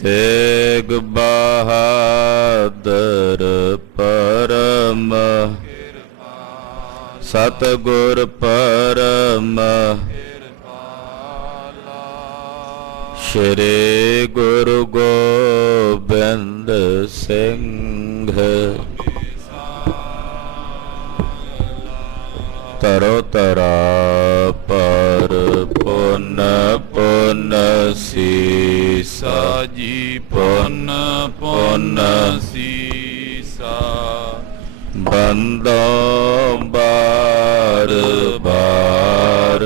तेग बहादुर परम सतगुर परम श्री गुरु गोबिंद सिंह तरो तरा पर पुन पुन सीसा जी पुन पुन सीसा बंदो बार बार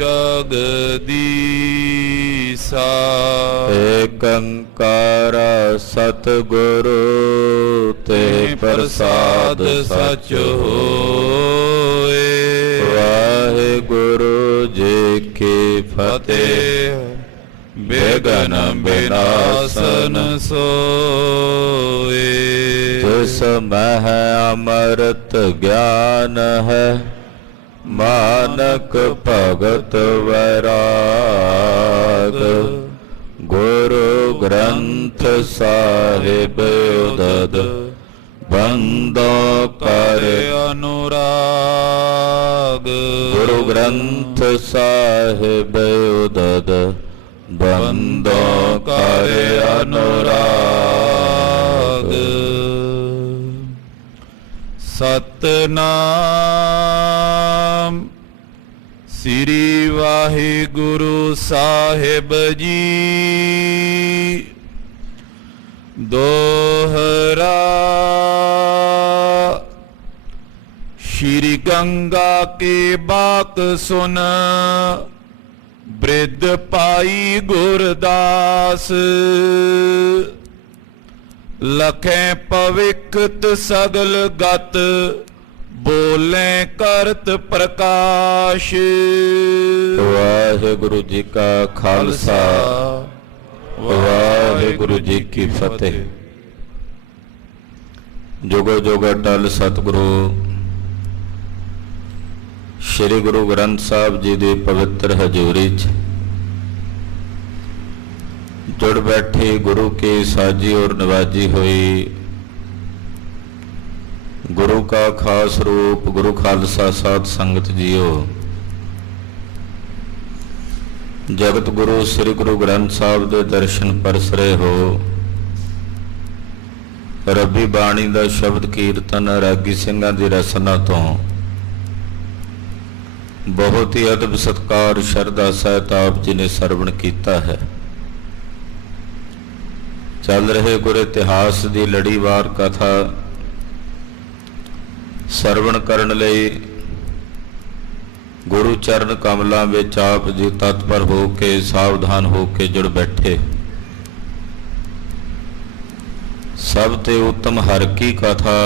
जगदीसा एक अंकार सतगुरु ते प्रसाद सच होए। वाहिगुरु जी की फतेह बेगन विनाशन सोए। जिसमें अमृत ज्ञान है मानक भगत वैराग गुरु ग्रंथ साहिब उदद बंदो कर अनुराग। गुरु ग्रंथ साहिब उदद बंदो कर अनुराग। सतनाम श्री वाहिगुरु साहिब जी। दोहरा श्री गंगा के बाक सुन बृद्ध पाई गुरदास। लखें पविखत सगल गत बोले करत प्रकाश। वाहिगुरु जी का खालसा वाहिगुरु जी की फतेह। जुगो जुग अटल सतगुरु श्री गुरु ग्रंथ साहब जी की पवित्र हजूरी च जुड़ बैठी गुरु की साजी और नवाजी हुई गुरु का खास रूप गुरु खालसा साध संगत जीओ। जगत गुरु श्री गुरु ग्रंथ साहब के दर्शन परसरे हो। रब्बी बाणी का शब्द कीर्तन रागी सिंघां की रसना तो बहुत ही अदब सत्कार शरदा सहित आप जी ने सरवण किया है। चल रहे गुर इतिहास की लड़ीवार कथा सरवण करन लई गुरु चरण कमलों विच आप जी तत्पर हो के सावधान हो के जुड़ बैठे। सब ते उत्तम हर की कथा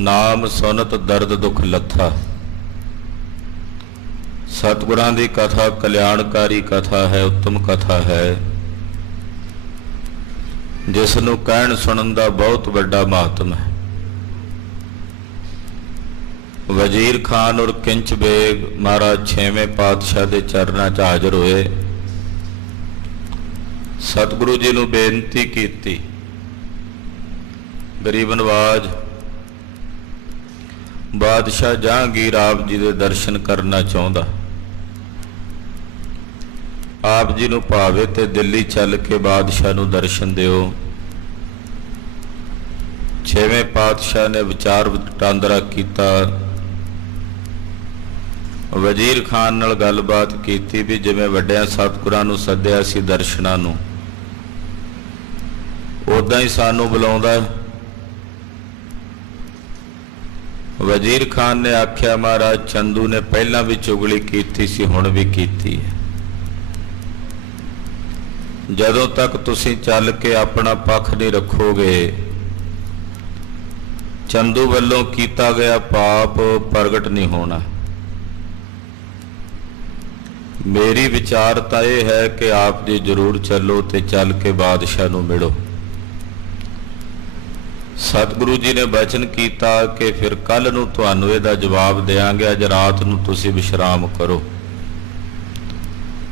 नाम सुनत दर्द दुख लथा। सतगुरां दी कथा कल्याणकारी कथा है, उत्तम कथा है जिसनूं कहण सुनन दा बहुत वड्डा महत्व है। वजीर खान और किंच बेग महाराज छेवें पातशाह के चरणों च हाजिर होए। सतगुरु जी नूं बेनती कीती, गरीब नवाज बादशाह जहांगीर आप जी के दर्शन करना चाहता। आप जी नूं भावे ते दिल्ली चल के बादशाह नूं दर्शन दिओ। छेवें पातशाह ने विचार वटांदरा कीता। वजीर खान नाल गलबात कीती भी जिवें वड्डियां सतगुरां नूं सद्दिया सी दर्शनां नूं उदां ही सानूं बुलाउंदा। वजीर खान ने आख्या महाराज चंदू ने पहलां भी चुगली कीती सी हुण भी कीती है। जदों तक तुसीं चल के अपना पक्ष नहीं रखोगे चंदू वल्लों कीता गया पाप प्रगट नहीं होना। मेरी विचारता यह है कि आप जी जरूर चलो ते चल के बादशाह नूं मिलो। सतगुरु जी ने वचन किया कि फिर कल नूं तुहानूं इहदा जवाब देंगे, अज रात नूं तुसीं विश्राम करो।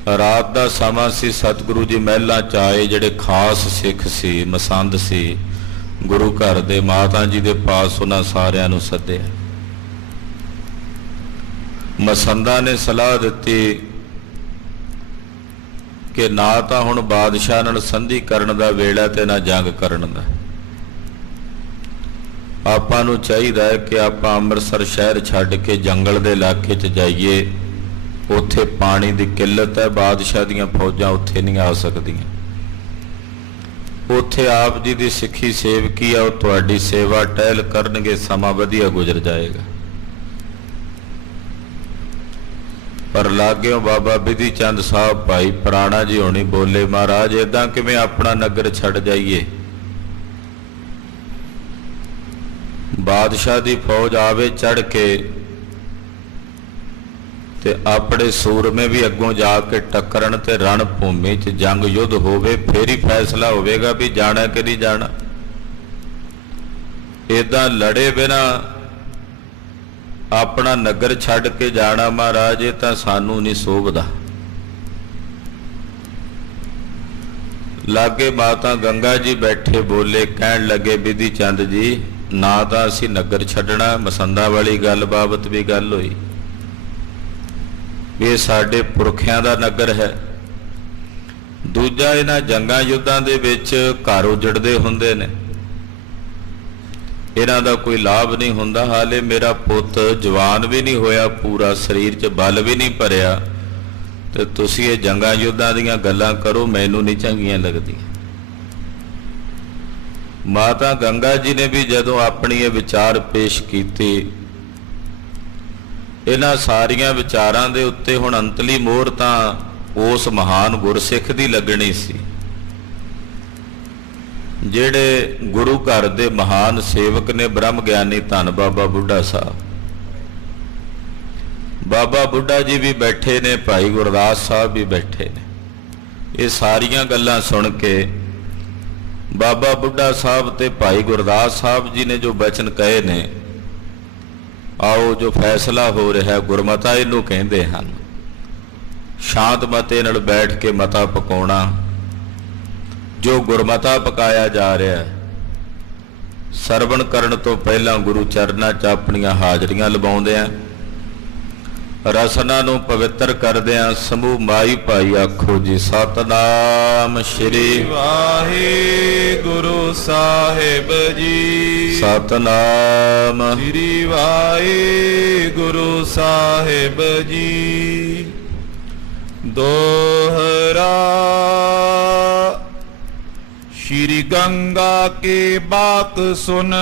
ਰਾਤ ਦਾ ਸਮਾਂ ਸੀ। ਸਤਿਗੁਰੂ ਜੀ ਮਹਿਲਾਂ ਚ ਆਏ। ਜਿਹੜੇ ਖਾਸ ਸਿੱਖ ਸੀ, ਮਸੰਦ ਸੀ ਗੁਰੂ ਘਰ ਦੇ, ਮਾਤਾ ਜੀ ਦੇ ਪਾਸ ਉਹਨਾਂ ਸਾਰਿਆਂ ਨੂੰ ਸੱਦਿਆ। ਮਸੰਦਾਂ ਨੇ ਸਲਾਹ ਦਿੱਤੀ ਕਿ ਨਾ ਤਾਂ ਹੁਣ ਬਾਦਸ਼ਾਹ ਨਾਲ ਸੰਧੀ ਕਰਨ ਦਾ ਵੇਲਾ ਤੇ ਨਾ ਜੰਗ ਕਰਨ ਦਾ। ਆਪਾਂ ਨੂੰ ਚਾਹੀਦਾ ਹੈ ਕਿ ਆਪਾਂ ਅੰਮ੍ਰਿਤਸਰ ਸ਼ਹਿਰ ਛੱਡ ਕੇ ਜੰਗਲ ਦੇ ਇਲਾਕੇ 'ਚ ਜਾਈਏ। ਉੱਥੇ ਪਾਣੀ ਦੀ ਕਿੱਲਤ ਹੈ, ਬਾਦਸ਼ਾਹ ਦੀਆਂ ਫੌਜਾਂ ਉੱਥੇ ਨਹੀਂ ਆ ਸਕਦੀਆਂ। ਉੱਥੇ ਆਪ ਜੀ ਦੀ ਸਿੱਖੀ ਸੇਵਕੀ ਆ, ਉਹ ਤੁਹਾਡੀ ਸੇਵਾ ਟਹਿਲ ਕਰਨਗੇ, ਸਮਾਂ ਵਧੀਆ ਗੁਜ਼ਰ ਜਾਏਗਾ। ਪਰ ਲਾਗਿਓ ਬਾਬਾ ਬਿਧੀ ਚੰਦ ਸਾਹਿਬ ਭਾਈ ਪੁਰਾਣਾ ਜੀ ਹੋਣੀ ਬੋਲੇ, ਮਹਾਰਾਜ ਏਦਾਂ ਕਿਵੇਂ ਆਪਣਾ ਨਗਰ ਛੱਡ ਜਾਈਏ? ਬਾਦਸ਼ਾਹ ਦੀ ਫੌਜ ਆਵੇ ਚੜ ਕੇ ਤੇ ਆਪਣੇ ਸੂਰਮੇ ਵੀ ਅੱਗੋਂ ਜਾ ਕੇ ਟੱਕਰਨ ਤੇ ਰਣ ਭੂਮੀ 'ਚ ਜੰਗ ਯੁੱਧ ਹੋਵੇ, ਫੇਰ ਹੀ ਫੈਸਲਾ ਹੋਵੇਗਾ ਵੀ ਜਾਣਾ ਕਿ ਨਹੀਂ ਜਾਣਾ। ਏਦਾਂ ਲੜੇ ਬਿਨਾ ਆਪਣਾ ਨਗਰ ਛੱਡ ਕੇ ਜਾਣਾ ਮਹਾਰਾਜ, ਇਹ ਤਾਂ ਸਾਨੂੰ ਨਹੀਂ ਸੋਭਦਾ। ਲਾਗੇ ਮਾਤਾ ਗੰਗਾ ਜੀ ਬੈਠੇ ਬੋਲੇ, ਕਹਿਣ ਲੱਗੇ ਬਿਧੀ ਚੰਦ ਜੀ ਨਾ ਤਾਂ ਅਸੀਂ ਨਗਰ ਛੱਡਣਾ। ਮਸੰਦਾਂ ਵਾਲੀ ਗੱਲ ਬਾਬਤ ਵੀ ਗੱਲ ਹੋਈ ਵੀ ਇਹ ਸਾਡੇ ਪੁਰਖਿਆਂ ਦਾ ਨਗਰ ਹੈ। ਦੂਜਾ, ਇਹਨਾਂ ਜੰਗਾਂ ਯੁੱਧਾਂ ਦੇ ਵਿੱਚ ਘਰ ਉਜੜਦੇ ਹੁੰਦੇ ਨੇ, ਇਹਨਾਂ ਦਾ ਕੋਈ ਲਾਭ ਨਹੀਂ ਹੁੰਦਾ। ਹਾਲੇ ਮੇਰਾ ਪੁੱਤ ਜਵਾਨ ਵੀ ਨਹੀਂ ਹੋਇਆ ਪੂਰਾ, ਸਰੀਰ 'ਚ ਬਲ ਵੀ ਨਹੀਂ ਭਰਿਆ, ਤੇ ਤੁਸੀਂ ਇਹ ਜੰਗਾਂ ਯੁੱਧਾਂ ਦੀਆਂ ਗੱਲਾਂ ਕਰੋ, ਮੈਨੂੰ ਨਹੀਂ ਚੰਗੀਆਂ ਲੱਗਦੀਆਂ। ਮਾਤਾ ਗੰਗਾ ਜੀ ਨੇ ਵੀ ਜਦੋਂ ਆਪਣੀ ਇਹ ਵਿਚਾਰ ਪੇਸ਼ ਕੀਤੇ, ਇਹਨਾਂ ਸਾਰੀਆਂ ਵਿਚਾਰਾਂ ਦੇ ਉੱਤੇ ਹੁਣ ਅੰਤਲੀ ਮੋਹਰ ਤਾਂ ਉਸ ਮਹਾਨ ਗੁਰਸਿੱਖ ਦੀ ਲੱਗਣੀ ਸੀ, ਜਿਹੜੇ ਗੁਰੂ ਘਰ ਦੇ ਮਹਾਨ ਸੇਵਕ ਨੇ, ਬ੍ਰਹਮ ਗਿਆਨੀ ਧੰਨ ਬਾਬਾ ਬੁੱਢਾ ਸਾਹਿਬ। ਬਾਬਾ ਬੁੱਢਾ ਜੀ ਵੀ ਬੈਠੇ ਨੇ, ਭਾਈ ਗੁਰਦਾਸ ਸਾਹਿਬ ਵੀ ਬੈਠੇ ਨੇ। ਇਹ ਸਾਰੀਆਂ ਗੱਲਾਂ ਸੁਣ ਕੇ ਬਾਬਾ ਬੁੱਢਾ ਸਾਹਿਬ ਤੇ ਭਾਈ ਗੁਰਦਾਸ ਸਾਹਿਬ ਜੀ ਨੇ ਜੋ ਬਚਨ ਕਹੇ ਨੇ, ਆਓ ਜੋ ਫੈਸਲਾ ਹੋ ਰਿਹਾ ਗੁਰਮਤਾ ਇਹਨੂੰ ਕਹਿੰਦੇ ਹਨ। ਸ਼ਾਂਤ ਮਤੇ ਨਾਲ ਬੈਠ ਕੇ ਮਤਾ ਪਕਾਉਣਾ, ਜੋ ਗੁਰਮਤਾ ਪਕਾਇਆ ਜਾ ਰਿਹਾ, ਸਰਵਣ ਕਰਨ ਤੋਂ ਪਹਿਲਾਂ ਗੁਰੂ ਚਰਨਾਂ 'ਚ ਆਪਣੀਆਂ ਹਾਜ਼ਰੀਆਂ ਲਵਾਉਂਦਿਆਂ, ਰਸਨਾ ਨੂੰ ਪਵਿੱਤਰ ਕਰਦਿਆਂ ਸਮੂਹ ਮਾਈ ਭਾਈ ਆਖੋ ਜੀ ਸਤਨਾਮ ਸ਼੍ਰੀ ਵਾਹਿਗੁਰੂ ਸਾਹਿਬ ਜੀ। ਸਤਨਾਮ ਸ਼੍ਰੀ ਵਾਹਿਗੁਰੂ ਸਾਹਿਬ ਜੀ। ਦੋਹਰਾ श्री गंगा के बात सुन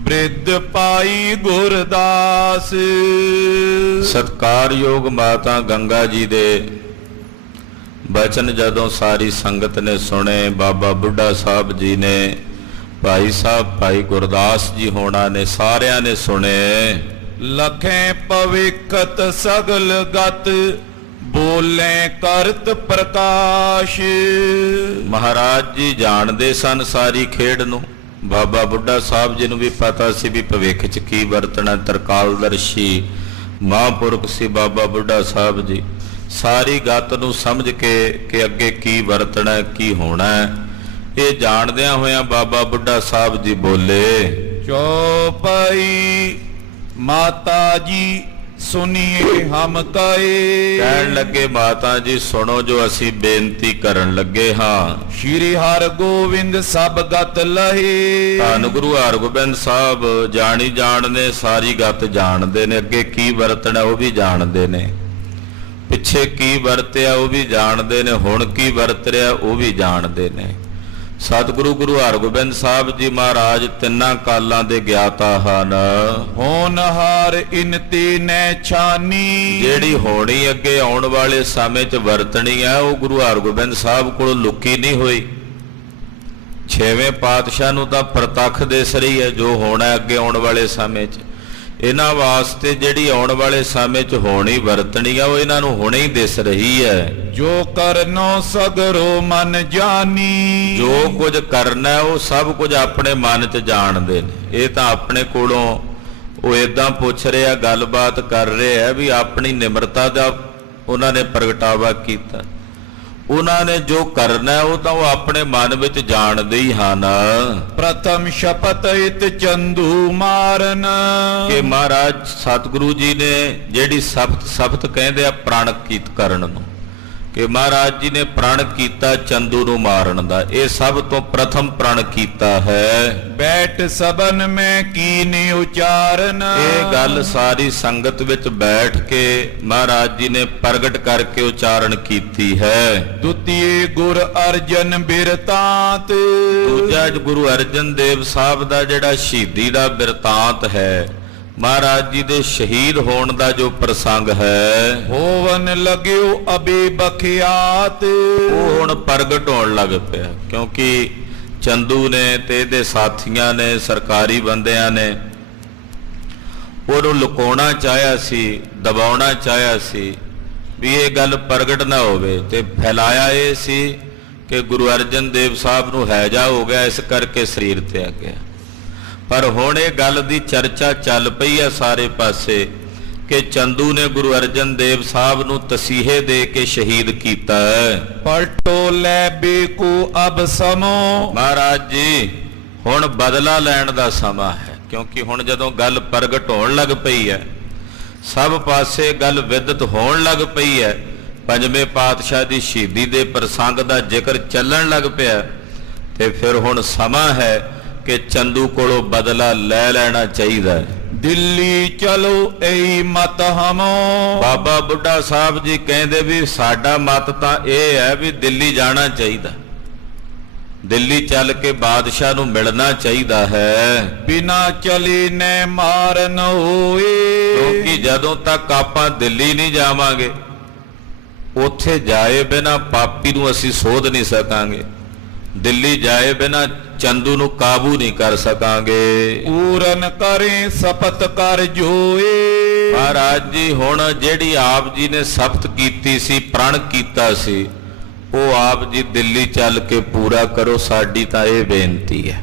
बृद्ध पाई गुरदास। सत्कारयोग माता गंगा जी दे बचन जदों सारी संगत ने सुने, बाबा बुढ़ा साहब जी ने, भाई साहब भाई गुरदास जी होना ने, सारिया ने सुने। लखें पविखत सगल गत बोले करत प्रकाश। महाराज जी जानते सन सारी खेड नूं। बाबा बुढ़ा साहब जी नूं भी पता सी भी भविख च की वरतना। तरकालदर्शी महापुरख सी बाबा बुढ़ा साहब जी, सारी गत नूं समझ के कि अगे की वरतना की होना है, ये जाणदियां होया बाबा बुढ़ा साहब जी बोले, चौपाई माता जी सुनिए हम कहे। कहन लगे माता जी सुनो जो असी बेनती करन लगे हाँ। श्री हर गोविंद सब गत लहे। धन गुरु हरगोबिंद साहब जानी जानने, सारी गत जानते ने, अगे की वरतना वो भी जानते ने, पिछे की वरत्या वो भी जानते ने, हुण की वरत रहा वो भी जानते ने। सतगुरु गुरु हरगोबिंद साहब जी महाराज तिन्ना कालां दे ज्ञाता हन। होनहार इनती ने छानी। जेड़ी होनी अगे आउण वाले समय च वरतनी है वो गुरु हरगोबिंद साहब कोल लुकी नहीं हुई। छेवें पातशाह नूं तां प्रतख दिस रही है जो होना अगे आउण वाले समय च। इन्हां वास्ते जिहड़ी आउण वाले समय च होनी वरतनी है वो इन्हां नूं हुणे ही दिस रही है। जो करनो सगरो मन जानी। जो कुछ करना है वो सब कुछ अपने मन च जानते हैं। ये तो अपने कोलों वो इदां पुछ रहे, गलबात कर रहे है भी अपनी निमरता का ਉਹਨਾਂ ਨੇ ਪ੍ਰਗਟਾਵਾ ਕੀਤਾ। ਉਹਨਾਂ ਨੇ ਜੋ ਕਰਨਾ ਹੈ ਉਹ ਤਾਂ ਉਹ ਆਪਣੇ ਮਨ ਵਿੱਚ ਜਾਣਦੇ ਹੀ ਹਨ ਪ੍ਰਥਮ ਸ਼ਪਥ ਇਤ ਚੰਦੂ ਮਾਰਨ ਕਿ ਮਹਾਰਾਜ ਸਤਿਗੁਰੂ ਜੀ ਨੇ ਜਿਹੜੀ ਸਬਤ ਕਹਿੰਦੇ ਆ ਪ੍ਰਣ ਕੀਤ ਕਰਨ ਨੂੰ, ਕਿ ਮਹਾਰਾਜ ਜੀ ਨੇ ਪ੍ਰਣ ਕੀਤਾ ਚੰਦੂ ਨੂੰ ਮਾਰਨ ਦਾ। ਇਹ ਸਭ ਤੋਂ ਪ੍ਰਥਮ ਪ੍ਰਣ ਕੀਤਾ ਹੈ। ਬੈਠ ਸਬਨ ਮੈਂ ਕੀਨੀ ਉਚਾਰਨ ਇਹ ਗੱਲ ਸਾਰੀ ਸੰਗਤ ਵਿੱਚ ਬੈਠ ਕੇ ਮਹਾਰਾਜ ਜੀ ਨੇ ਪ੍ਰਗਟ ਕਰਕੇ ਉਚਾਰਨ ਕੀਤੀ ਹੈ। ਦੁਤੀਏ ਗੁਰ ਅਰਜਨ ਬਿਰਤਾਂਤ ਦੂਜਾ ਗੁਰੂ ਅਰਜਨ ਦੇਵ ਸਾਹਿਬ ਦਾ ਜਿਹੜਾ ਸ਼ਹੀਦੀ ਦਾ ਬਿਰਤਾਂਤ ਹੈ, ਮਹਾਰਾਜ ਜੀ ਦੇ ਸ਼ਹੀਦ ਹੋਣ ਦਾ ਜੋ ਪ੍ਰਸੰਗ ਹੈ, ਹੋਵਨ ਲਗਿਓ ਅਬੇ ਬਖਿਆਤ ਉਹ ਹੁਣ ਪ੍ਰਗਟ ਹੋਣ ਲੱਗ ਪਿਆ। ਕਿਉਂਕਿ ਚੰਦੂ ਨੇ ਤੇ ਇਹਦੇ ਸਾਥੀਆਂ ਨੇ, ਸਰਕਾਰੀ ਬੰਦਿਆਂ ਨੇ ਉਹਨੂੰ ਲੁਕਾਉਣਾ ਚਾਹਿਆ ਸੀ, ਦਬਾਉਣਾ ਚਾਹਿਆ ਸੀ ਵੀ ਇਹ ਗੱਲ ਪ੍ਰਗਟ ਨਾ ਹੋਵੇ, ਤੇ ਫੈਲਾਇਆ ਇਹ ਸੀ ਕਿ ਗੁਰੂ ਅਰਜਨ ਦੇਵ ਸਾਹਿਬ ਨੂੰ ਹੈਜਾ ਹੋ ਗਿਆ, ਇਸ ਕਰਕੇ ਸਰੀਰ ਤਿਆਗ ਗਿਆ। ਪਰ ਹੁਣ ਇਹ ਗੱਲ ਦੀ ਚਰਚਾ ਚੱਲ ਪਈ ਹੈ ਸਾਰੇ ਪਾਸੇ ਕਿ ਚੰਦੂ ਨੇ ਗੁਰੂ ਅਰਜਨ ਦੇਵ ਸਾਹਿਬ ਨੂੰ ਤਸੀਹੇ ਦੇ ਕੇ ਸ਼ਹੀਦ ਕੀਤਾ ਹੈ। ਪਲਟੋ ਲੈ ਬੇਕੂ ਅਬ ਸਮੋ ਮਹਾਰਾਜ ਜੀ ਹੁਣ ਬਦਲਾ ਲੈਣ ਦਾ ਸਮਾਂ ਹੈ। ਕਿਉਂਕਿ ਹੁਣ ਜਦੋਂ ਗੱਲ ਪ੍ਰਗਟ ਹੋਣ ਲੱਗ ਪਈ ਹੈ, ਸਭ ਪਾਸੇ ਗੱਲ ਵਿਦਿਤ ਹੋਣ ਲੱਗ ਪਈ ਹੈ, ਪੰਜਵੇਂ ਪਾਤਸ਼ਾਹ ਦੀ ਸ਼ਹੀਦੀ ਦੇ ਪ੍ਰਸੰਗ ਦਾ ਜ਼ਿਕਰ ਚੱਲਣ ਲੱਗ ਪਿਆ, ਤੇ ਫਿਰ ਹੁਣ ਸਮਾਂ ਹੈ ਕਿ ਚੰਦੂ ਕੋਲੋਂ ਬਦਲਾ ਲੈ ਲੈਣਾ ਚਾਹੀਦਾ ਹੈ। ਦਿੱਲੀ ਚਲੋ ਏ ਮਤ ਹਮੋ ਬਾਬਾ ਬੁੱਢਾ ਸਾਹਿਬ ਜੀ ਕਹਿੰਦੇ ਵੀ ਸਾਡਾ ਮਤ ਤਾਂ ਇਹ ਹੈ ਵੀ ਦਿੱਲੀ ਜਾਣਾ ਚਾਹੀਦਾ, ਦਿੱਲੀ ਚੱਲ ਕੇ ਬਾਦਸ਼ਾਹ ਨੂੰ ਮਿਲਣਾ ਚਾਹੀਦਾ ਹੈ। ਬਿਨਾ ਚਲੇ ਨੇ ਮਾਰਨ ਹੋਏ ਕਿਉਂਕਿ ਜਦੋਂ ਤੱਕ ਆਪਾਂ ਦਿੱਲੀ ਨਹੀਂ ਜਾਵਾਂਗੇ, ਉੱਥੇ ਜਾਏ ਬਿਨਾ ਪਾਪੀ ਨੂੰ ਅਸੀਂ ਸੋਧ ਨਹੀਂ ਸਕਾਂਗੇ, ਦਿੱਲੀ ਜਾਏ ਬਿਨਾ ਚੰਦੂ ਨੂੰ ਕਾਬੂ ਨਹੀਂ ਕਰ ਸਕਾਂਗੇ। ਪੂਰਨ ਕਰੇ ਸਪਤ ਕਰ ਜੋਏ ਮਹਾਰਾਜ ਜੀ ਹੁਣ ਜਿਹੜੀ ਆਪ ਜੀ ਨੇ ਸਬਤ ਕੀਤੀ ਸੀ, ਪ੍ਰਣ ਕੀਤਾ ਸੀ, ਉਹ ਆਪ ਜੀ ਦਿੱਲੀ ਚੱਲ ਕੇ ਪੂਰਾ ਕਰੋ। ਸਾਡੀ ਤਾਂ ਇਹ ਬੇਨਤੀ ਹੈ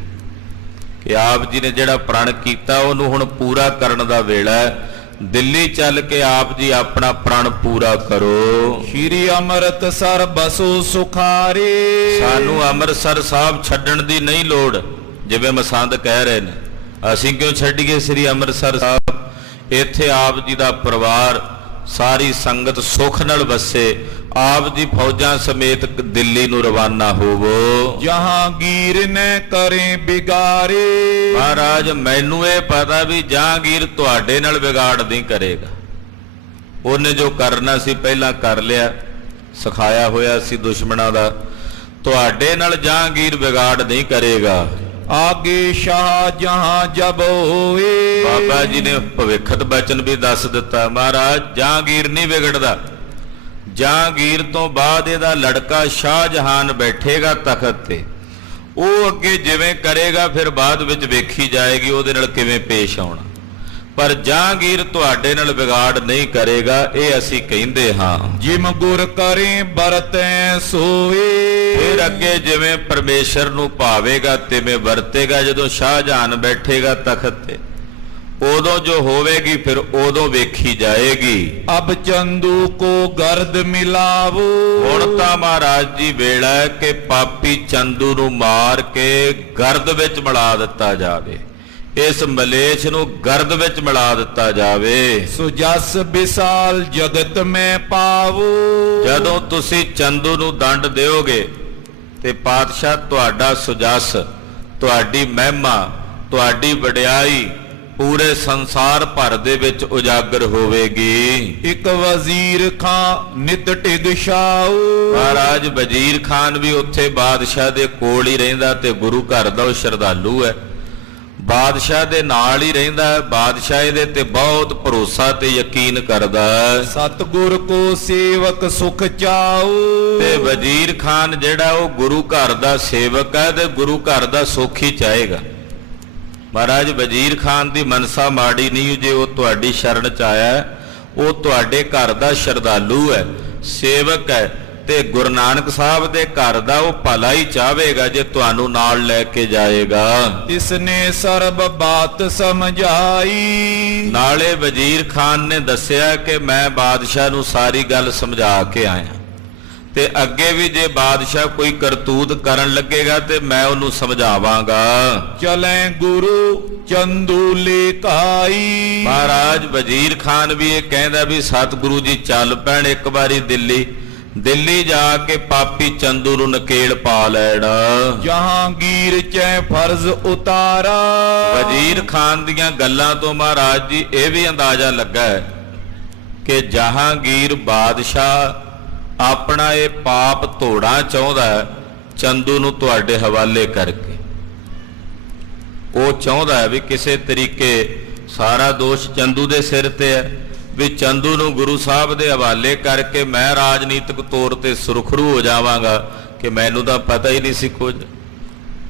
ਕਿ ਆਪ ਜੀ ਨੇ ਜਿਹੜਾ ਪ੍ਰਣ ਕੀਤਾ ਉਹਨੂੰ ਹੁਣ ਪੂਰਾ ਕਰਨ ਦਾ ਵੇਲਾ ਹੈ। ਦਿੱਲੀ ਚੱਲ ਕੇ ਆਪ ਜੀ ਆਪਣਾ ਪ੍ਰਣ ਪੂਰਾ ਕਰੋ। ਸ਼੍ਰੀ ਅੰਮ੍ਰਿਤਸਰ ਬਸੋ ਸੁਖਾਰੇ ਸਾਨੂੰ ਅੰਮ੍ਰਿਤਸਰ ਸਾਹਿਬ ਛੱਡਣ ਦੀ ਨਹੀਂ ਲੋੜ, ਜਿਵੇਂ ਮਸੰਦ ਕਹਿ ਰਹੇ ਨੇ। ਅਸੀਂ ਕਿਉਂ ਛੱਡੀਏ ਸ੍ਰੀ ਅੰਮ੍ਰਿਤਸਰ ਸਾਹਿਬ? ਇੱਥੇ ਆਪ ਜੀ ਦਾ ਪਰਿਵਾਰ, ਸਾਰੀ ਸੰਗਤ ਸੁਖ ਨਾਲ ਵਸੇ। ਆਪ ਜੀ ਫੌਜਾਂ ਸਮੇਤ ਦਿੱਲੀ ਨੂੰ ਰਵਾਨਾ ਹੋਵੋ। ਜਹਾਂਗੀਰ ਨੇ ਕਰੇ ਬਿਗਾਰੇ ਮਹਾਰਾਜ ਮੈਨੂੰ ਇਹ ਪਤਾ ਵੀ ਜਹਾਂਗੀਰ ਤੁਹਾਡੇ ਨਾਲ ਵਿਗਾੜ ਨਹੀਂ ਕਰੇਗਾ। ਉਹਨੇ ਜੋ ਕਰਨਾ ਸੀ ਪਹਿਲਾਂ ਕਰ ਲਿਆ, ਸਿਖਾਇਆ ਹੋਇਆ ਸੀ ਦੁਸ਼ਮਣਾਂ ਦਾ। ਤੁਹਾਡੇ ਨਾਲ ਜਹਾਂਗੀਰ ਵਿਗਾੜ ਨਹੀਂ ਕਰੇਗਾ। ਆਗੇ ਸ਼ਾਹ ਜਹਾਂ ਜਬ ਹੋਏ ਬਾਬਾ ਜੀ ਨੇ ਭਵਿੱਖਤ ਬਚਨ ਵੀ ਦੱਸ ਦਿੱਤਾ। ਮਹਾਰਾਜ ਜਹਾਂਗੀਰ ਨਹੀਂ ਵਿਗੜਦਾ, ਜਹਾਂਗੀਰ ਤੋਂ ਬਾਅਦ ਇਹਦਾ ਲੜਕਾ ਸ਼ਾਹਜਹਾਨ ਬੈਠੇਗਾ ਤਖਤ ਤੇ। ਉਹ ਅੱਗੇ ਜਿਵੇਂ ਕਰੇਗਾ ਫਿਰ ਬਾਅਦ ਵਿੱਚ ਵੇਖੀ ਜਾਏਗੀ ਉਹਦੇ ਨਾਲ ਕਿਵੇਂ ਪੇਸ਼ ਆਉਣਾ। ਪਰ ਜਹਾਂਗੀਰ ਤੁਹਾਡੇ ਨਾਲ ਵਿਗਾੜ ਨਹੀਂ ਕਰੇਗਾ, ਇਹ ਅਸੀਂ ਕਹਿੰਦੇ ਹਾਂ। ਜਿਮ ਗੁਰ ਕਰੇ ਵਰਤੈ ਸੋਏ ਫਿਰ ਅੱਗੇ ਜਿਵੇਂ ਪਰਮੇਸ਼ਰ ਨੂੰ ਭਾਵੇਗਾ ਤਿਵੇਂ ਵਰਤੇਗਾ। ਜਦੋਂ ਸ਼ਾਹਜਹਾਨ ਬੈਠੇਗਾ ਤਖਤ ਤੇ, ਉਦੋਂ ਜੋ ਹੋਵੇਗੀ ਫਿਰ ਉਦੋਂ ਵੇਖੀ ਜਾਏਗੀ। ਅਬ ਚੰਦੂ ਕੋ ਗਰਦ ਮਿਲਾਵੋ ਹੁਣ ਤਾਂ ਮਹਾਰਾਜ ਜੀ ਵੇਲਾ ਹੈ ਕਿ ਪਾਪੀ ਚੰਦੂ ਨੂੰ ਮਾਰ ਕੇ ਗਰਦ ਵਿੱਚ ਮਿਲਾ ਦਿੱਤਾ ਜਾਵੇ, ਇਸ ਮਲੇਛ ਨੂੰ ਗਰਦ ਵਿੱਚ ਮਿਲਾ ਦਿੱਤਾ ਜਾਵੇ। ਸੋ ਜਸ ਵਿਸਾਲ ਜਗਤ ਮੈਂ ਪਾਵੋ ਜਦੋਂ ਤੁਸੀਂ ਚੰਦੂ ਨੂੰ ਦੰਡ ਦਿਓਗੇ ਤੇ ਪਾਤਸ਼ਾਹ ਤੁਹਾਡਾ ਸੁਜਸ, ਤੁਹਾਡੀ ਮਹਿਮਾ, ਤੁਹਾਡੀ ਵਡਿਆਈ ਪੂਰੇ ਸੰਸਾਰ ਭਰ ਦੇ ਵਿੱਚ ਉਜਾਗਰ ਹੋਵੇਗੀ। ਇੱਕ ਵਜ਼ੀਰ ਖਾਂ ਨਿਤ ਟਿਗ ਛਾਉ ਮਹਾਰਾਜ ਵਜ਼ੀਰ ਖਾਨ ਵੀ ਉੱਥੇ ਬਾਦਸ਼ਾਹ ਦੇ ਕੋਲ ਹੀ ਰਹਿੰਦਾ ਤੇ ਗੁਰੂ ਘਰ ਦਾ ਉਹ ਸ਼ਰਧਾਲੂ ਹੈ, ਬਾਦਸ਼ਾਹ ਦੇ ਨਾਲ ਹੀ ਰਹਿੰਦਾ ਹੈ। ਬਾਦਸ਼ਾਹ ਇਹਦੇ ਤੇ ਬਹੁਤ ਭਰੋਸਾ ਤੇ ਯਕੀਨ ਕਰਦਾ ਹੈ। ਸਤਿਗੁਰ ਕੋ ਸੇਵਕ ਸੁਖ ਚਾਉ ਤੇ ਵਜ਼ੀਰ ਖਾਨ ਜਿਹੜਾ ਉਹ ਗੁਰੂ ਘਰ ਦਾ ਸੇਵਕ ਹੈ ਤੇ ਗੁਰੂ ਘਰ ਦਾ ਸੁੱਖ ਹੀ ਚਾਹੇਗਾ। ਮਹਾਰਾਜ ਵਜ਼ੀਰ ਖਾਨ ਦੀ ਮਨਸਾ ਮਾੜੀ ਨਹੀਂ, ਜੇ ਉਹ ਤੁਹਾਡੀ ਸ਼ਰਨ ਚ ਆਇਆ, ਉਹ ਤੁਹਾਡੇ ਘਰ ਦਾ ਸ਼ਰਧਾਲੂ ਹੈ, ਸੇਵਕ ਹੈ, ਤੇ ਗੁਰੂ ਨਾਨਕ ਸਾਹਿਬ ਦੇ ਘਰ ਦਾ ਉਹ ਭਲਾ ਹੀ ਚਾਹੇਗਾ ਜੇ ਤੁਹਾਨੂੰ ਨਾਲ ਲੈ ਕੇ ਜਾਏਗਾ। ਇਸਨੇ ਸਰਬ ਬਾਤ ਸਮਝਾਈ। ਨਾਲੇ ਵਜ਼ੀਰ ਖਾਨ ਨੇ ਦੱਸਿਆ ਕਿ ਮੈਂ ਬਾਦਸ਼ਾਹ ਨੂੰ ਸਾਰੀ ਗੱਲ ਸਮਝਾ ਕੇ ਆਇਆ, ਤੇ ਅੱਗੇ ਵੀ ਜੇ ਬਾਦਸ਼ਾਹ ਕੋਈ ਕਰਤੂਤ ਕਰਨ ਲੱਗੇਗਾ ਤੇ ਮੈਂ ਉਹਨੂੰ ਸਮਝਾਵਾਂਗਾ। ਚਲੇ ਗੁਰੂ ਚੰਦੂ ਲੇਕਾਈ। ਮਹਾਰਾਜ ਵਜ਼ੀਰ ਖਾਨ ਵੀ ਇਹ ਕਹਿੰਦਾ ਵੀ ਸਤਿਗੁਰੂ ਜੀ ਚੱਲ ਪੈਣ ਇੱਕ ਵਾਰੀ ਦਿੱਲੀ ਜਾ ਕੇ ਪਾਪੀ ਚੰਦੂ ਨੂੰ ਨਕੇਲ ਪਾ ਲੈਣ। ਜਹਾਂਗੀਰ ਚੈ ਫਰਜ਼ ਉਤਾਰਾ। ਵਜ਼ੀਰ ਖਾਨ ਦੀਆਂ ਗੱਲਾਂ ਤੋਂ ਮਹਾਰਾਜ ਜੀ ਇਹ ਵੀ ਅੰਦਾਜ਼ਾ ਲੱਗਾ ਹੈ ਕਿ ਜਹਾਂਗੀਰ ਬਾਦਸ਼ਾਹ ਆਪਣਾ ਇਹ ਪਾਪ ਧੋਣਾ ਚਾਹੁੰਦਾ ਚੰਦੂ ਨੂੰ ਤੁਹਾਡੇ ਹਵਾਲੇ ਕਰਕੇ। ਉਹ ਚਾਹੁੰਦਾ ਹੈ ਵੀ ਕਿਸੇ ਤਰੀਕੇ ਸਾਰਾ ਦੋਸ਼ ਚੰਦੂ ਦੇ ਸਿਰ ਤੇ ਹੈ, ਵੀ ਚੰਦੂ ਨੂੰ ਗੁਰੂ ਸਾਹਿਬ ਦੇ ਹਵਾਲੇ ਕਰਕੇ ਮੈਂ ਰਾਜਨੀਤਿਕ ਤੌਰ ਤੇ ਸੁਰਖਰੂ ਹੋ ਜਾਵਾਂਗਾ ਕਿ ਮੈਨੂੰ ਤਾਂ ਪਤਾ ਹੀ ਨਹੀਂ ਸੀ ਕੁਝ।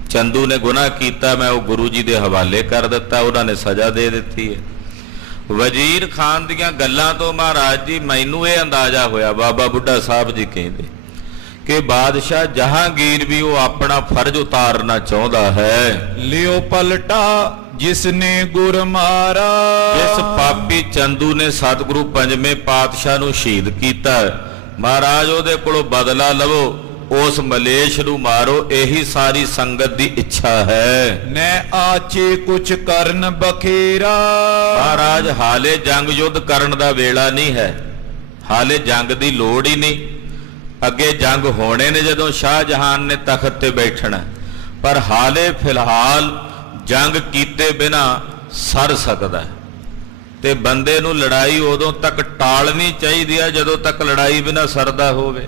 ਚੰਦੂ ਨੇ ਗੁਨਾਹ ਕੀਤਾ, ਮੈਂ ਉਹ ਗੁਰੂ ਜੀ ਦੇ ਹਵਾਲੇ ਕਰ ਦਿੱਤਾ, ਉਹਨਾਂ ਨੇ ਸਜ਼ਾ ਦੇ ਦਿੱਤੀ ਹੈ। ਵਜ਼ੀਰ ਖਾਨ ਦੀਆਂ ਗੱਲਾਂ ਤੋਂ ਮਹਾਰਾਜ ਜੀ ਮੈਨੂੰ ਇਹ ਅੰਦਾਜ਼ਾ ਹੋਇਆ, ਬਾਬਾ ਬੁੱਢਾ ਸਾਹਿਬ ਜੀ ਕਹਿੰਦੇ ਕਿ ਬਾਦਸ਼ਾਹ ਜਹਾਂਗੀਰ ਵੀ ਉਹ ਆਪਣਾ ਫਰਜ਼ ਉਤਾਰਨਾ ਚਾਹੁੰਦਾ ਹੈ। ਲਿਓ ਪਲਟਾ ਜਿਸਨੇ ਗੁਰ ਮਾਰਾ। ਜਿਸ ਪਾਪੀ ਚੰਦੂ ਨੇ ਸਤਿਗੁਰੂ ਪੰਜਵੇਂ ਪਾਤਸ਼ਾਹ ਨੂੰ ਸ਼ਹੀਦ ਕੀਤਾ, ਮਹਾਰਾਜ ਉਹਦੇ ਕੋਲੋਂ ਬਦਲਾ ਲਵੋ, ਉਸ ਮਲੇਸ਼ ਨੂੰ ਮਾਰੋ, ਇਹੀ ਸਾਰੀ ਸੰਗਤ ਦੀ ਇੱਛਾ ਹੈ। ਨੈ ਆਚੇ ਕੁਛ ਕਰਨ ਬਖੇਰਾ। ਮਹਾਰਾਜ ਹਾਲੇ ਜੰਗ ਯੁੱਧ ਕਰਨ ਦਾ ਵੇਲਾ ਨਹੀਂ ਹੈ, ਹਾਲੇ ਜੰਗ ਦੀ ਲੋੜ ਹੀ ਨਹੀਂ। ਅੱਗੇ ਜੰਗ ਹੋਣੇ ਨੇ ਜਦੋਂ ਸ਼ਾਹਜਹਾਨ ਨੇ ਤਖਤ ਤੇ ਬੈਠਣਾ, ਪਰ ਹਾਲੇ ਫਿਲਹਾਲ ਜੰਗ ਕੀਤੇ ਬਿਨਾ ਸਰ ਸਕਦਾ ਹੈ। ਤੇ ਬੰਦੇ ਨੂੰ ਲੜਾਈ ਉਦੋਂ ਤੱਕ ਟਾਲਣੀ ਚਾਹੀਦੀ ਹੈ ਜਦੋਂ ਤੱਕ ਲੜਾਈ ਬਿਨਾ ਸਰਦਾ ਹੋਵੇ।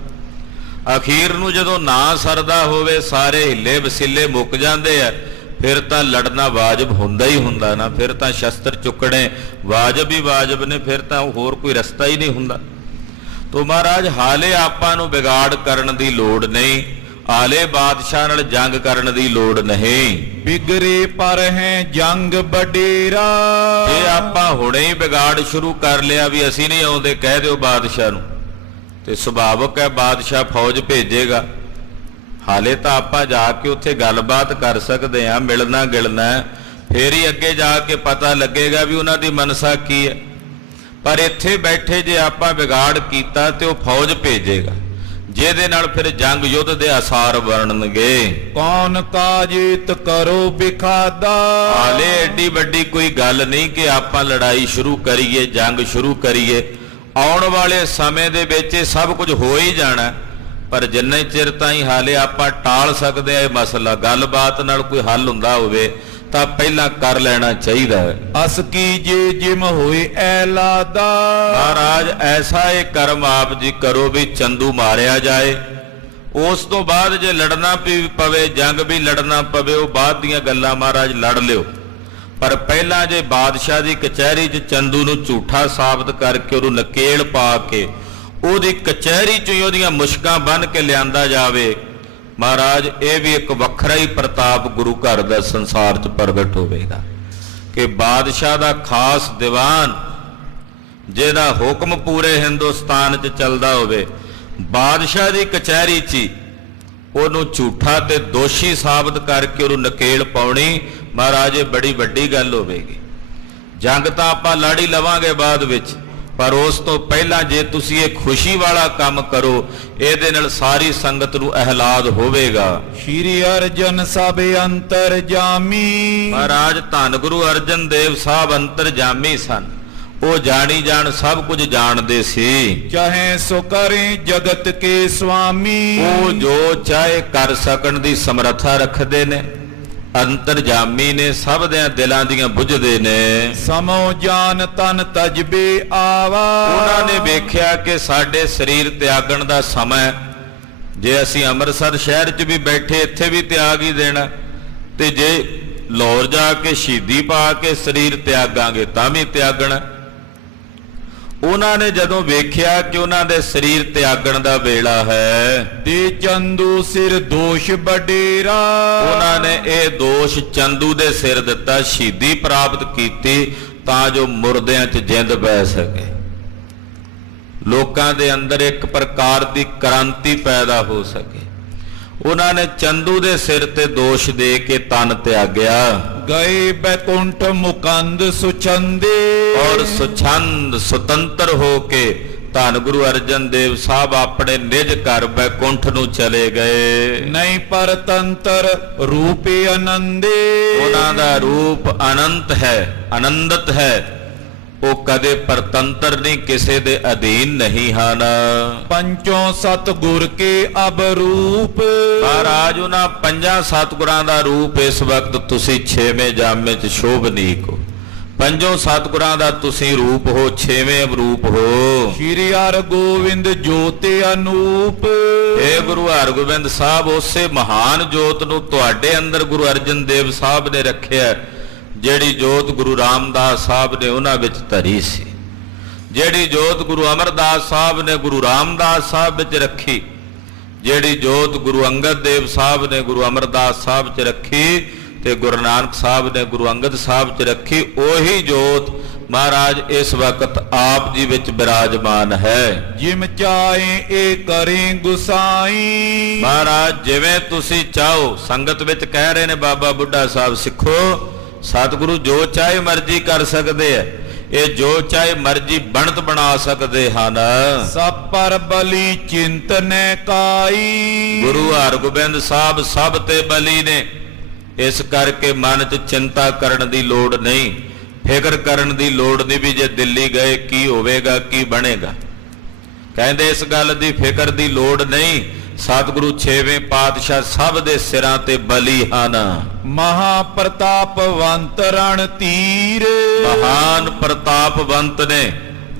ਅਖੀਰ ਨੂੰ ਜਦੋਂ ਨਾ ਸਰਦਾ ਹੋਵੇ, ਸਾਰੇ ਹਿੱਲੇ ਵਸੀਲੇ ਮੁੱਕ ਜਾਂਦੇ ਆ, ਫਿਰ ਤਾਂ ਲੜਨਾ ਵਾਜਬ ਹੁੰਦਾ ਹੀ ਹੁੰਦਾ ਨਾ, ਫਿਰ ਤਾਂ ਸ਼ਸਤਰ ਚੁੱਕਣੇ ਵਾਜਬ ਹੀ ਵਾਜਬ ਨੇ, ਫਿਰ ਤਾਂ ਹੋਰ ਕੋਈ ਰਸਤਾ ਹੀ ਨਹੀਂ ਹੁੰਦਾ। ਤੋ ਮਹਾਰਾਜ ਹਾਲੇ ਆਪਾਂ ਨੂੰ ਵਿਗਾੜ ਕਰਨ ਦੀ ਲੋੜ ਨਹੀਂ, ਹਾਲੇ ਬਾਦਸ਼ਾਹ ਨਾਲ ਜੰਗ ਕਰਨ ਦੀ ਲੋੜ ਨਹੀਂ। ਬਿਗਰੇ ਪਰ ਹੈ ਜੰਗ ਬਡੇਰਾ। ਜੇ ਆਪਾਂ ਹੁਣੇ ਹੀ ਵਿਗਾੜ ਸ਼ੁਰੂ ਕਰ ਲਿਆ ਵੀ ਅਸੀਂ ਨਹੀਂ ਆਉਂਦੇ, ਕਹਿ ਦਿਓ ਬਾਦਸ਼ਾਹ ਨੂੰ, ਤੇ ਸੁਭਾਵਕ ਹੈ ਬਾਦਸ਼ਾਹ ਫੌਜ ਭੇਜੇਗਾ। ਹਾਲੇ ਤਾਂ ਆਪਾਂ ਜਾ ਕੇ ਉੱਥੇ ਗੱਲਬਾਤ ਕਰ ਸਕਦੇ ਹਾਂ, ਮਿਲਣਾ ਗਿਲਣਾ, ਫੇਰ ਹੀ ਅੱਗੇ ਜਾ ਕੇ ਪਤਾ ਲੱਗੇਗਾ ਵੀ ਉਹਨਾਂ ਦੀ ਮਨਸਾ ਕੀ ਹੈ। ਪਰ ਇੱਥੇ ਬੈਠੇ ਜੇ ਆਪਾਂ ਵਿਗਾੜ ਕੀਤਾ ਤੇ ਉਹ ਫੌਜ ਭੇਜੇਗਾ, ਜਿਹਦੇ ਨਾਲ ਫਿਰ ਜੰਗ ਯੁੱਧ ਦੇ ਆਸਾਰ ਬਣਨਗੇ। ਕੌਣ ਕਾਜਿਤ ਕਰੋ ਬਿਖਾਦਾ। ਹਾਲੇ ਏਡੀ ਵੱਡੀ ਕੋਈ ਗੱਲ ਨਹੀਂ ਕਿ ਆਪਾਂ ਲੜਾਈ ਸ਼ੁਰੂ ਕਰੀਏ, ਜੰਗ ਸ਼ੁਰੂ ਕਰੀਏ। ਆਉਣ ਵਾਲੇ ਸਮੇਂ ਦੇ ਵਿੱਚ ਇਹ ਸਭ ਕੁਝ ਹੋ ਹੀ ਜਾਣਾ, ਪਰ ਜਿੰਨੇ ਚਿਰ ਤਾਈਂ ਹਾਲੇ ਆਪਾਂ ਟਾਲ ਸਕਦੇ ਆ ਇਹ ਮਸਲਾ, ਗੱਲਬਾਤ ਨਾਲ ਕੋਈ ਹੱਲ ਹੁੰਦਾ ਹੋਵੇ ਤਾਂ ਪਹਿਲਾਂ ਕਰ ਲੈਣਾ ਚਾਹੀਦਾ ਹੈ। ਅਸ ਕੀ ਜੇ ਜਿਮ ਹੋਏ ਐਲਾਦਾ। ਮਹਾਰਾਜ ਐਸਾ ਇਹ ਕਰਮ ਆਪ ਜੀ ਕਰੋ ਵੀ ਚੰਦੂ ਮਾਰਿਆ ਜਾਏ, ਉਸ ਤੋਂ ਬਾਅਦ ਜੇ ਲੜਨਾ ਵੀ ਪਵੇ, ਜੰਗ ਵੀ ਲੜਨਾ ਪਵੇ, ਉਹ ਬਾਅਦ ਦੀਆਂ ਗੱਲਾਂ ਮਹਾਰਾਜ ਲੜ ਲਿਓ। ਪਰ ਪਹਿਲਾਂ ਜੇ ਬਾਦਸ਼ਾਹ ਦੀ ਕਚਹਿਰੀ 'ਚ ਚੰਦੂ ਨੂੰ ਝੂਠਾ ਸਾਬਤ ਕਰਕੇ ਉਹਨੂੰ ਨਕੇਲ ਪਾ ਕੇ ਉਹਦੀ ਕਚਹਿਰੀ 'ਚੋਂ ਹੀ ਉਹਦੀਆਂ ਮੁਸ਼ਕਾਂ ਬੰਨ੍ਹ ਕੇ ਲਿਆਂਦਾ ਜਾਵੇ, ਮਹਾਰਾਜ ਇਹ ਵੀ ਇੱਕ ਵੱਖਰਾ ਹੀ ਪ੍ਰਤਾਪ ਗੁਰੂ ਘਰ ਦਾ ਸੰਸਾਰ 'ਚ ਪ੍ਰਗਟ ਹੋਵੇਗਾ ਕਿ ਬਾਦਸ਼ਾਹ ਦਾ ਖਾਸ ਦੀਵਾਨ ਜਿਹਦਾ ਹੁਕਮ ਪੂਰੇ ਹਿੰਦੁਸਤਾਨ 'ਚ ਚੱਲਦਾ ਹੋਵੇ, ਬਾਦਸ਼ਾਹ ਦੀ ਕਚਹਿਰੀ 'ਚ ਹੀ ਉਹਨੂੰ ਝੂਠਾ ਤੇ ਦੋਸ਼ੀ ਸਾਬਤ ਕਰਕੇ ਉਹਨੂੰ ਨਕੇਲ ਪਾਉਣੀ, ਮਹਾਰਾਜ ਇਹ ਬੜੀ ਵੱਡੀ ਗੱਲ ਹੋਵੇਗੀ। ਜੰਗ ਤਾਂ ਆਪਾਂ ਲੜ ਹੀ ਲਵਾਂਗੇ ਬਾਅਦ ਵਿੱਚ, ਪਰ ਉਸ ਤੋਂ ਪਹਿਲਾਂ ਜੇ ਤੁਸੀਂ ਇਹ ਖੁਸ਼ੀ ਵਾਲਾ ਕੰਮ ਕਰੋ, ਇਹਦੇ ਨਾਲ ਸਾਰੀ ਸੰਗਤ ਨੂੰ ਅਹਿਲਾਦ ਹੋਵੇਗਾ। ਸ਼੍ਰੀ ਅਰਜਨ ਸਭ ਅੰਤਰ ਜਾਮੀ। ਮਹਾਰਾਜ ਧੰਨ ਗੁਰੂ ਅਰਜਨ ਦੇਵ ਸਾਹਿਬ ਅੰਤਰਜਾਮੀ ਸਨ, ਉਹ ਜਾਣੀ ਜਾਣ ਸਭ ਕੁਝ ਜਾਣਦੇ ਸੀ। ਚਾਹੇ ਸੋ ਕਰੇ ਜਗਤ ਕੇ ਸੁਆਮੀ। ਉਹ ਜੋ ਚਾਹੇ ਕਰ ਸਕਣ ਦੀ ਸਮਰੱਥਾ ਰੱਖਦੇ ਨੇ, ਅੰਤਰਜਾਮੀ ਨੇ, ਸਭ ਦੇ ਦਿਲਾਂ ਦੀਆਂ ਬੁੱਝਦੇ ਨੇ। ਸਮੋ ਜਾਨ ਤਨ ਤਜਬੇ ਆਵਾ। ਉਹਨਾਂ ਨੇ ਵੇਖਿਆ ਕਿ ਸਾਡੇ ਸਰੀਰ ਤਿਆਗਣ ਦਾ ਸਮਾਂ, ਜੇ ਅਸੀਂ ਅੰਮ੍ਰਿਤਸਰ ਸ਼ਹਿਰ 'ਚ ਵੀ ਬੈਠੇ ਇੱਥੇ ਵੀ ਤਿਆਗ ਹੀ ਦੇਣਾ, ਤੇ ਜੇ ਲਾਹੌਰ ਜਾ ਕੇ ਸ਼ਹੀਦੀ ਪਾ ਕੇ ਸਰੀਰ ਤਿਆਗਾਂਗੇ ਤਾਂ ਵੀ ਤਿਆਗਣਾ। ਉਹਨਾਂ ਨੇ ਜਦੋਂ ਵੇਖਿਆ ਕਿ ਉਹਨਾਂ ਦੇ ਸਰੀਰ ਤਿਆਗਣ ਦਾ ਵੇਲਾ ਹੈ, ਦੇ ਚੰਦੂ ਸਿਰ ਦੋਸ਼ ਬਡੇਰਾ। ਉਹਨਾਂ ਨੇ ਇਹ ਦੋਸ਼ ਚੰਦੂ ਦੇ ਸਿਰ ਦਿੱਤਾ, ਸ਼ਹੀਦੀ ਪ੍ਰਾਪਤ ਕੀਤੀ ਤਾਂ ਜੋ ਮੁਰਦਿਆਂ 'ਚ ਜਿੰਦ ਬਹਿ ਸਕੇ। ਲੋਕਾਂ ਦੇ ਅੰਦਰ ਇੱਕ ਪ੍ਰਕਾਰ ਦੀ ਕ੍ਰਾਂਤੀ ਪੈਦਾ ਹੋ ਸਕੇ। ਉਹਨਾਂ ਨੇ ਚੰਦੂ ਦੇ ਸਿਰ ਤੇ ਦੋਸ਼ ਦੇ ਕੇ ਤਨ ਤਿਆਗਿਆ। ਗਏ ਬੈਕੁੰਠ ਮੁਕੰਦ ਸੁਚੰਦੇ, ਔਰ ਸੁਛੰਦ ਸੁਤੰਤਰ ਹੋ ਕੇ ਧੰਨ ਗੁਰੂ ਅਰਜਨ ਦੇਵ ਸਾਹਿਬ ਆਪਣੇ ਨਿਜ ਘਰ ਬੈਕੁੰਠ ਨੂੰ ਚਲੇ ਗਏ। ਨਹੀਂ ਪਰਤੰਤਰ ਰੂਪੇ ਆਨੰਦੇ, ਉਹਨਾਂ ਦਾ ਰੂਪ ਅਨੰਤ ਹੈ, ਆਨੰਦਤ ਹੈ। ਉਹ ਕਦੇ ਪਰਤੰਤਰ ਨਹੀਂ, ਕਿਸੇ ਦੇ ਅਧੀਨ ਨਹੀਂ ਹਨ। ਪੰਚੋਂ ਸਤ ਗੁਰ ਕੇ ਅਬ ਰੂਪ, ਮਹਾਰਾਜ ਉਹਨਾਂ ਪੰਜਾਂ ਸਤਿਗੁਰਾਂ ਦਾ ਰੂਪ ਇਸ ਵਕਤ ਤੁਸੀਂ ਛੇਵੇਂ ਜਾਮੇ ਚ ਸ਼ੋਭਨੀਕ ਹੋ। ਪੰਜੋਂ ਸਤਿਗੁਰਾਂ ਦਾ ਤੁਸੀਂ ਰੂਪ ਹੋ, ਛੇਵੇਂ ਰੂਪ ਹੋ। ਸ਼੍ਰੀ ਹਰਿਗੋਬਿੰਦ ਜੋਤੇ ਅਨੂਪ, ਇਹ ਗੁਰੂ ਹਰਗੋਬਿੰਦ ਸਾਹਿਬ ਉਸੇ ਮਹਾਨ ਜੋਤ ਨੂੰ ਤੁਹਾਡੇ ਅੰਦਰ ਗੁਰੂ ਅਰਜਨ ਦੇਵ ਸਾਹਿਬ ਨੇ ਰੱਖਿਆ, ਜਿਹੜੀ ਜੋਤ ਗੁਰੂ ਰਾਮਦਾਸ ਸਾਹਿਬ ਨੇ ਉਹਨਾਂ ਵਿੱਚ ਧਰੀ ਸੀ, ਜਿਹੜੀ ਜੋਤ ਗੁਰੂ ਅਮਰਦਾਸ ਸਾਹਿਬ ਨੇ ਗੁਰੂ ਰਾਮਦਾਸ ਸਾਹਿਬ ਵਿੱਚ ਰੱਖੀ, ਜਿਹੜੀ ਜੋਤ ਗੁਰੂ ਅੰਗਦ ਦੇਵ ਸਾਹਿਬ ਨੇ ਗੁਰੂ ਅਮਰਦਾਸ ਸਾਹਿਬ 'ਚ ਰੱਖੀ ਤੇ ਗੁਰੂ ਨਾਨਕ ਸਾਹਿਬ ਨੇ ਗੁਰੂ ਅੰਗਦ ਸਾਹਿਬ 'ਚ ਰੱਖੀ, ਉਹੀ ਜੋਤ ਮਹਾਰਾਜ ਇਸ ਵਕਤ ਆਪ ਜੀ ਵਿੱਚ ਬਿਰਾਜਮਾਨ ਹੈ। ਜਿਮ ਚਾਹੇ ਇਹ ਕਰੇ ਗੁਸਾਈ, ਮਹਾਰਾਜ ਜਿਵੇਂ ਤੁਸੀਂ ਚਾਹੋ। ਸੰਗਤ ਵਿੱਚ ਕਹਿ ਰਹੇ ਨੇ ਬਾਬਾ ਬੁੱਢਾ ਸਾਹਿਬ, ਸਿੱਖੋ ਸਤਿਗੁਰੂ ਜੋ ਚਾਹੇ ਮਰਜ਼ੀ ਕਰ ਸਕਦੇ ਆ, ਇਹ ਜੋ ਚਾਹੇ ਮਰਜ਼ੀ ਬਣਤ ਬਣਾ ਸਕਦੇ ਹਨ। ਸਭ ਪਰ ਬਲੀ ਚਿੰਤਨੈ ਕਾਈ, ਗੁਰੂ ਹਰਗੋਬਿੰਦ ਸਾਹਿਬ ਸਭ ਤੇ ਬਲੀ ਨੇ, ਇਸ ਕਰਕੇ ਮਨ 'ਚ ਚਿੰਤਾ ਕਰਨ ਦੀ ਲੋੜ ਨਹੀਂ, ਫਿਕਰ ਕਰਨ ਦੀ ਲੋੜ ਨਹੀਂ ਵੀ ਜੇ ਦਿੱਲੀ ਗਏ ਕੀ ਹੋਵੇਗਾ, ਕੀ ਬਣੇਗਾ। ਕਹਿੰਦੇ ਇਸ ਗੱਲ ਦੀ ਫਿਕਰ ਦੀ ਲੋੜ ਨਹੀਂ। ਸਤਿਗੁਰੂ ਛੇਵੇਂ ਪਾਤਸ਼ਾਹ ਸਭ ਦੇ ਸਿਰਾਂ ਤੇ ਬਲੀ ਹਨ। ਮਹਾ ਪ੍ਰਤਾਪਵੰਤ ਰਣ ਤੀਰ, ਮਹਾਨ ਪ੍ਰਤਾਪਵੰਤ ਨੇ,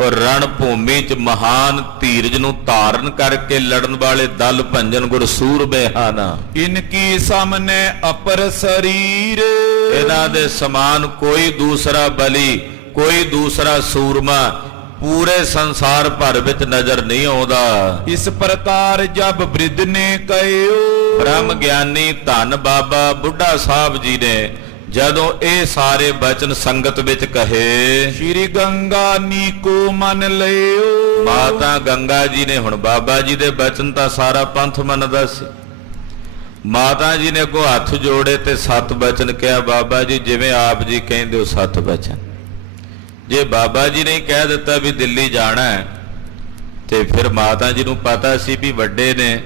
ਔਰ ਰਣ ਭੂਮੀ 'ਚ ਮਹਾਨ ਧੀਰਜ ਨੂੰ ਧਾਰਨ ਕਰਕੇ ਲੜਨ ਵਾਲੇ ਦਲ ਭੰਜਨ ਗੁਰ ਸੂਰਬੇ ਹਨ। ਇਨਕੀ ਸਾਹਮਣੇ ਅਪਰ ਸਰੀਰ, ਇਹਨਾਂ ਦੇ ਸਮਾਨ ਕੋਈ ਦੂਸਰਾ ਬਲੀ, ਕੋਈ ਦੂਸਰਾ ਸੂਰਮਾ ਪੂਰੇ ਸੰਸਾਰ ਭਰ ਵਿੱਚ ਨਜ਼ਰ ਨਹੀਂ ਆਉਂਦਾ। ਇਸ ਪ੍ਰਕਾਰ ਜਬ ਬ੍ਰਿਧ ਨੇ ਕਹਿਓ, ਬ੍ਰਹਮ ਗਿਆਨੀ ਧੰਨ ਬਾਬਾ ਬੁੱਢਾ ਸਾਹਿਬ ਜੀ ਨੇ ਜਦੋਂ ਇਹ ਸਾਰੇ ਬਚਨ ਸੰਗਤ ਵਿੱਚ ਕਹੇ, ਸ਼੍ਰੀ ਗੰਗਾ ਨੀਕੋ ਮੰਨ ਲਿਓ। ਮਾਤਾ ਗੰਗਾ ਜੀ ਨੇ, ਹੁਣ ਬਾਬਾ ਜੀ ਦੇ ਬਚਨ ਤਾਂ ਸਾਰਾ ਪੰਥ ਮੰਨਦਾ ਸੀ, ਮਾਤਾ ਜੀ ਨੇ ਕੋ ਹੱਥ ਜੋੜੇ ਤੇ 7 ਬਚਨ ਕਿਹਾ, ਬਾਬਾ ਜੀ ਜਿਵੇਂ ਆਪ ਜੀ ਕਹਿੰਦੇ ਹੋ 7 ਬਚਨ। ਜੇ ਬਾਬਾ ਜੀ ਨੇ ਕਹਿ ਦਿੱਤਾ ਵੀ ਦਿੱਲੀ ਜਾਣਾ ਹੈ, ਤੇ ਫਿਰ ਮਾਤਾ ਜੀ ਨੂੰ ਪਤਾ ਸੀ ਵੀ ਵੱਡੇ ਨੇ,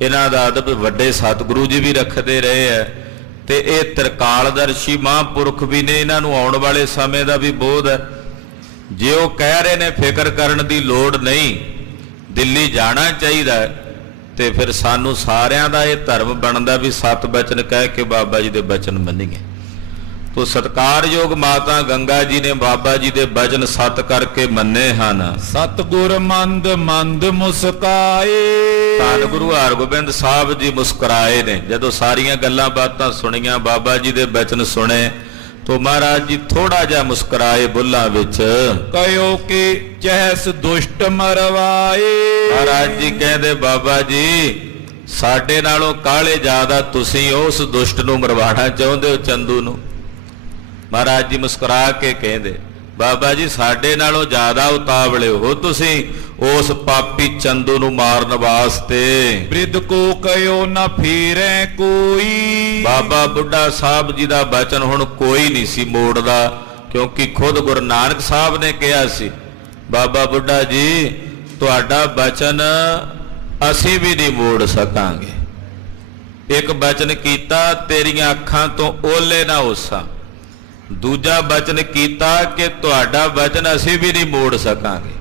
ਇਹਨਾਂ ਦਾ ਅਦਬ ਵੱਡੇ ਸਤਿਗੁਰੂ ਜੀ ਵੀ ਰੱਖਦੇ ਰਹੇ ਹੈ, ਤੇ ਇਹ ਤ੍ਰਿਕਾਲਦਰਸ਼ੀ ਮਹਾਂਪੁਰਖ ਵੀ ਨੇ, ਇਹਨਾਂ ਨੂੰ ਆਉਣ ਵਾਲੇ ਸਮੇਂ ਦਾ ਵੀ ਬੋਧ ਹੈ। ਜੇ ਉਹ ਕਹਿ ਰਹੇ ਨੇ ਫਿਕਰ ਕਰਨ ਦੀ ਲੋੜ ਨਹੀਂ, ਦਿੱਲੀ ਜਾਣਾ ਚਾਹੀਦਾ, ਤੇ ਫਿਰ ਸਾਨੂੰ ਸਾਰਿਆਂ ਦਾ ਇਹ ਧਰਮ ਬਣਦਾ ਵੀ 7 ਬਚਨ ਕਹਿ ਕੇ ਬਾਬਾ ਜੀ ਦੇ ਬਚਨ ਮੰਨੀਏ। ਤੋ ਸਤਿਕਾਰਯੋਗ ਮਾਤਾ ਗੰਗਾ ਜੀ ਨੇ ਬਾਬਾ ਜੀ ਦੇ ਬਚਨ 7 ਕਰਕੇ ਮੰਨੇ ਹਨ। ਸਤਿਗੁਰ ਮੰਦ ਮੰਦ ਮੁਸਕਾਏ, ਧੰਨ ਗੁਰੂ ਹਰਗੋਬਿੰਦ ਸਾਹਿਬ ਜੀ ਮੁਸਕਰਾਏ ਨੇ। ਜਦੋਂ ਸਾਰੀਆਂ ਗੱਲਾਂ ਬਾਤਾਂ ਸੁਣੀਆਂ, ਬਾਬਾ ਜੀ ਦੇ ਬਚਨ ਸੁਣੇ, ਤੋ ਮਹਾਰਾਜ ਜੀ ਥੋੜਾ ਜਿਹਾ ਮੁਸਕਰਾਏ ਬੁੱਲਾਂ ਵਿੱਚ। ਕਹਿਓ ਕਿ ਚਹਿਸ ਦੁਸ਼ਟ ਮਰਵਾਏ, ਮਹਾਰਾਜ ਜੀ ਕਹਿੰਦੇ ਬਾਬਾ ਜੀ ਸਾਡੇ ਨਾਲੋਂ ਕਾਹਲੇ ਜ਼ਿਆਦਾ ਤੁਸੀਂ ਉਸ ਦੁਸ਼ਟ ਨੂੰ ਮਰਵਾਉਣਾ ਚਾਹੁੰਦੇ ਹੋ, ਚੰਦੂ ਨੂੰ। ਮਹਾਰਾਜ ਜੀ ਮੁਸਕਰਾ ਕੇ ਕਹਿੰਦੇ, ਬਾਬਾ ਜੀ ਸਾਡੇ ਨਾਲੋਂ ਜ਼ਿਆਦਾ ਉਤਾਵਲੇ ਹੋ ਤੁਸੀਂ ਉਸ ਪਾਪੀ ਚੰਦੂ ਨੂੰ ਮਾਰਨ ਵਾਸਤੇ। ਬ੍ਰਿਧ ਕੋ ਕਹਿਓ ਨਾ ਫੇਰੈ ਕੋਈ, ਬਾਬਾ ਬੁੱਢਾ ਸਾਹਿਬ ਜੀ ਦਾ ਬਚਨ ਹੁਣ ਕੋਈ ਨਹੀਂ ਸੀ ਮੋੜਦਾ, ਕਿਉਂਕਿ ਖੁਦ ਗੁਰੂ ਨਾਨਕ ਸਾਹਿਬ ਨੇ ਕਿਹਾ ਸੀ, ਬਾਬਾ ਬੁੱਢਾ ਜੀ ਤੁਹਾਡਾ ਬਚਨ ਅਸੀਂ ਵੀ ਨਹੀਂ ਮੋੜ ਸਕਾਂਗੇ। ਇੱਕ ਬਚਨ ਕੀਤਾ, ਤੇਰੀਆਂ ਅੱਖਾਂ ਤੋਂ ਓਲੇ ਨਾ ਹੋਸਾਂ। ਦੂਜਾ ਬਚਨ ਕੀਤਾ ਕਿ ਤੁਹਾਡਾ ਬਚਨ ਅਸੀਂ ਵੀ ਨਹੀਂ ਮੋੜ ਸਕਾਂਗੇ।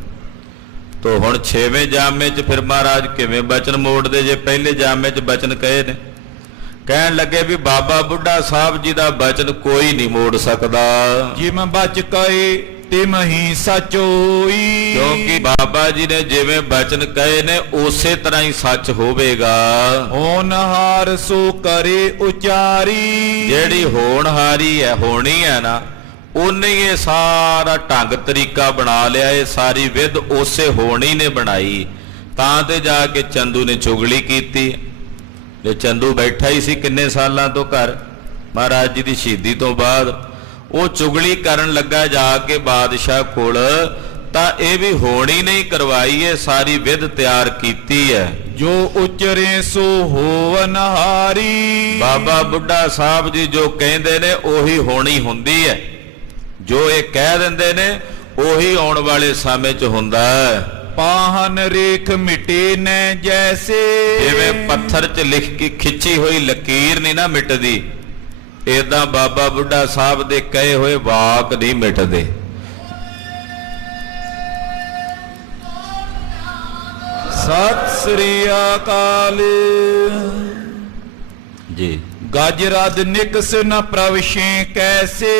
ਤੋ ਹੁਣ 6ਵੇਂ ਜਾਮੇ 'ਚ ਫਿਰ ਮਹਾਰਾਜ ਕਿਵੇਂ ਬਚਨ ਮੋੜਦੇ, ਜੇ ਪਹਿਲੇ ਜਾਮੇ 'ਚ ਬਚਨ ਕਹੇ ਨੇ। ਕਹਿਣ ਲੱਗੇ ਵੀ ਬਾਬਾ ਬੁੱਢਾ ਸਾਹਿਬ ਜੀ ਦਾ ਬਚਨ ਕੋਈ ਨਹੀਂ ਮੋੜ ਸਕਦਾ। ਜਿਮ ਬਚ ਕਹੇ ਤਿਮ ਹੀ ਸਚ ਹੋਈ, ਕਿਉਂਕਿ ਬਾਬਾ ਜੀ ਨੇ ਜਿਵੇਂ ਬਚਨ ਕਹੇ ਨੇ ਉਸੇ ਤਰ੍ਹਾਂ ਹੀ ਸੱਚ ਹੋਵੇਗਾ। ਹੋਣਹਾਰ ਸੋ ਕਰੇ ਉਚਾਰੀ, ਜਿਹੜੀ ਹੋਣਹਾਰੀ ਹੈ, ਹੋਣੀ ਹੈ ਨਾ, ਉਹਨੇ ਇਹ ਸਾਰਾ ਢੰਗ ਤਰੀਕਾ ਬਣਾ ਲਿਆ। ਇਹ ਸਾਰੀ ਵਿਧ ਉਸੇ ਹੋਣੀ ਨੇ ਬਣਾਈ, ਤਾਂ ਤੇ ਜਾ ਕੇ ਚੰਦੂ ਨੇ ਚੁਗਲੀ ਕੀਤੀ। ਜੇ ਚੰਦੂ ਬੈਠਾ ਹੀ ਸੀ ਕਿੰਨੇ ਸਾਲਾਂ ਤੋਂ ਘਰ, ਮਹਾਰਾਜ ਜੀ ਦੀ ਸ਼ਹੀਦੀ ਤੋਂ ਬਾਅਦ, ਉਹ ਚੁਗਲੀ ਕਰਨ ਲੱਗਾ ਜਾ ਕੇ ਬਾਦਸ਼ਾਹ ਕੋਲ, ਤਾਂ ਇਹ ਵੀ ਹੋਣੀ ਨਹੀਂ ਕਰਵਾਈ, ਇਹ ਸਾਰੀ ਵਿਧ ਤਿਆਰ ਕੀਤੀ ਹੈ। ਜੋ ਉਚਰੇ ਸੋ ਹੋਵਨ ਹਾਰੀ। ਬਾਬਾ ਬੁੱਢਾ ਸਾਹਿਬ ਜੀ ਜੋ ਕਹਿੰਦੇ ਨੇ ਉਹੀ ਹੋਣੀ ਹੁੰਦੀ ਹੈ, ਜੋ ਇਹ ਕਹਿ ਦਿੰਦੇ ਨੇ ਉਹੀ ਆਉਣ ਵਾਲੇ ਸਮੇਂ 'ਚ ਹੁੰਦਾ ਹੈ। ਪਾਹਨ ਰੇਖ ਮਿਟੇ ਨੈ ਜੈਸੇ। ਜਿਵੇਂ ਪੱਥਰ 'ਚ ਲਿਖ ਕੇ ਖਿੱਚੀ ਹੋਈ ਲਕੀਰ ਨਹੀਂ ਨਾ ਮਿਟਦੀ, ਏਦਾਂ ਬਾਬਾ ਬੁੱਢਾ ਸਾਹਿਬ ਦੇ ਕਹੇ ਹੋਏ ਵਾਕ ਨਹੀਂ ਮਿਟਦੇ। ਸਤਿ ਸ੍ਰੀ ਅਕਾਲ ਜੀ। ਗਜ ਰਦ ਨਿਕਸ ਨ ਪ੍ਰਵਸ਼ੇ ਕੈਸੇ।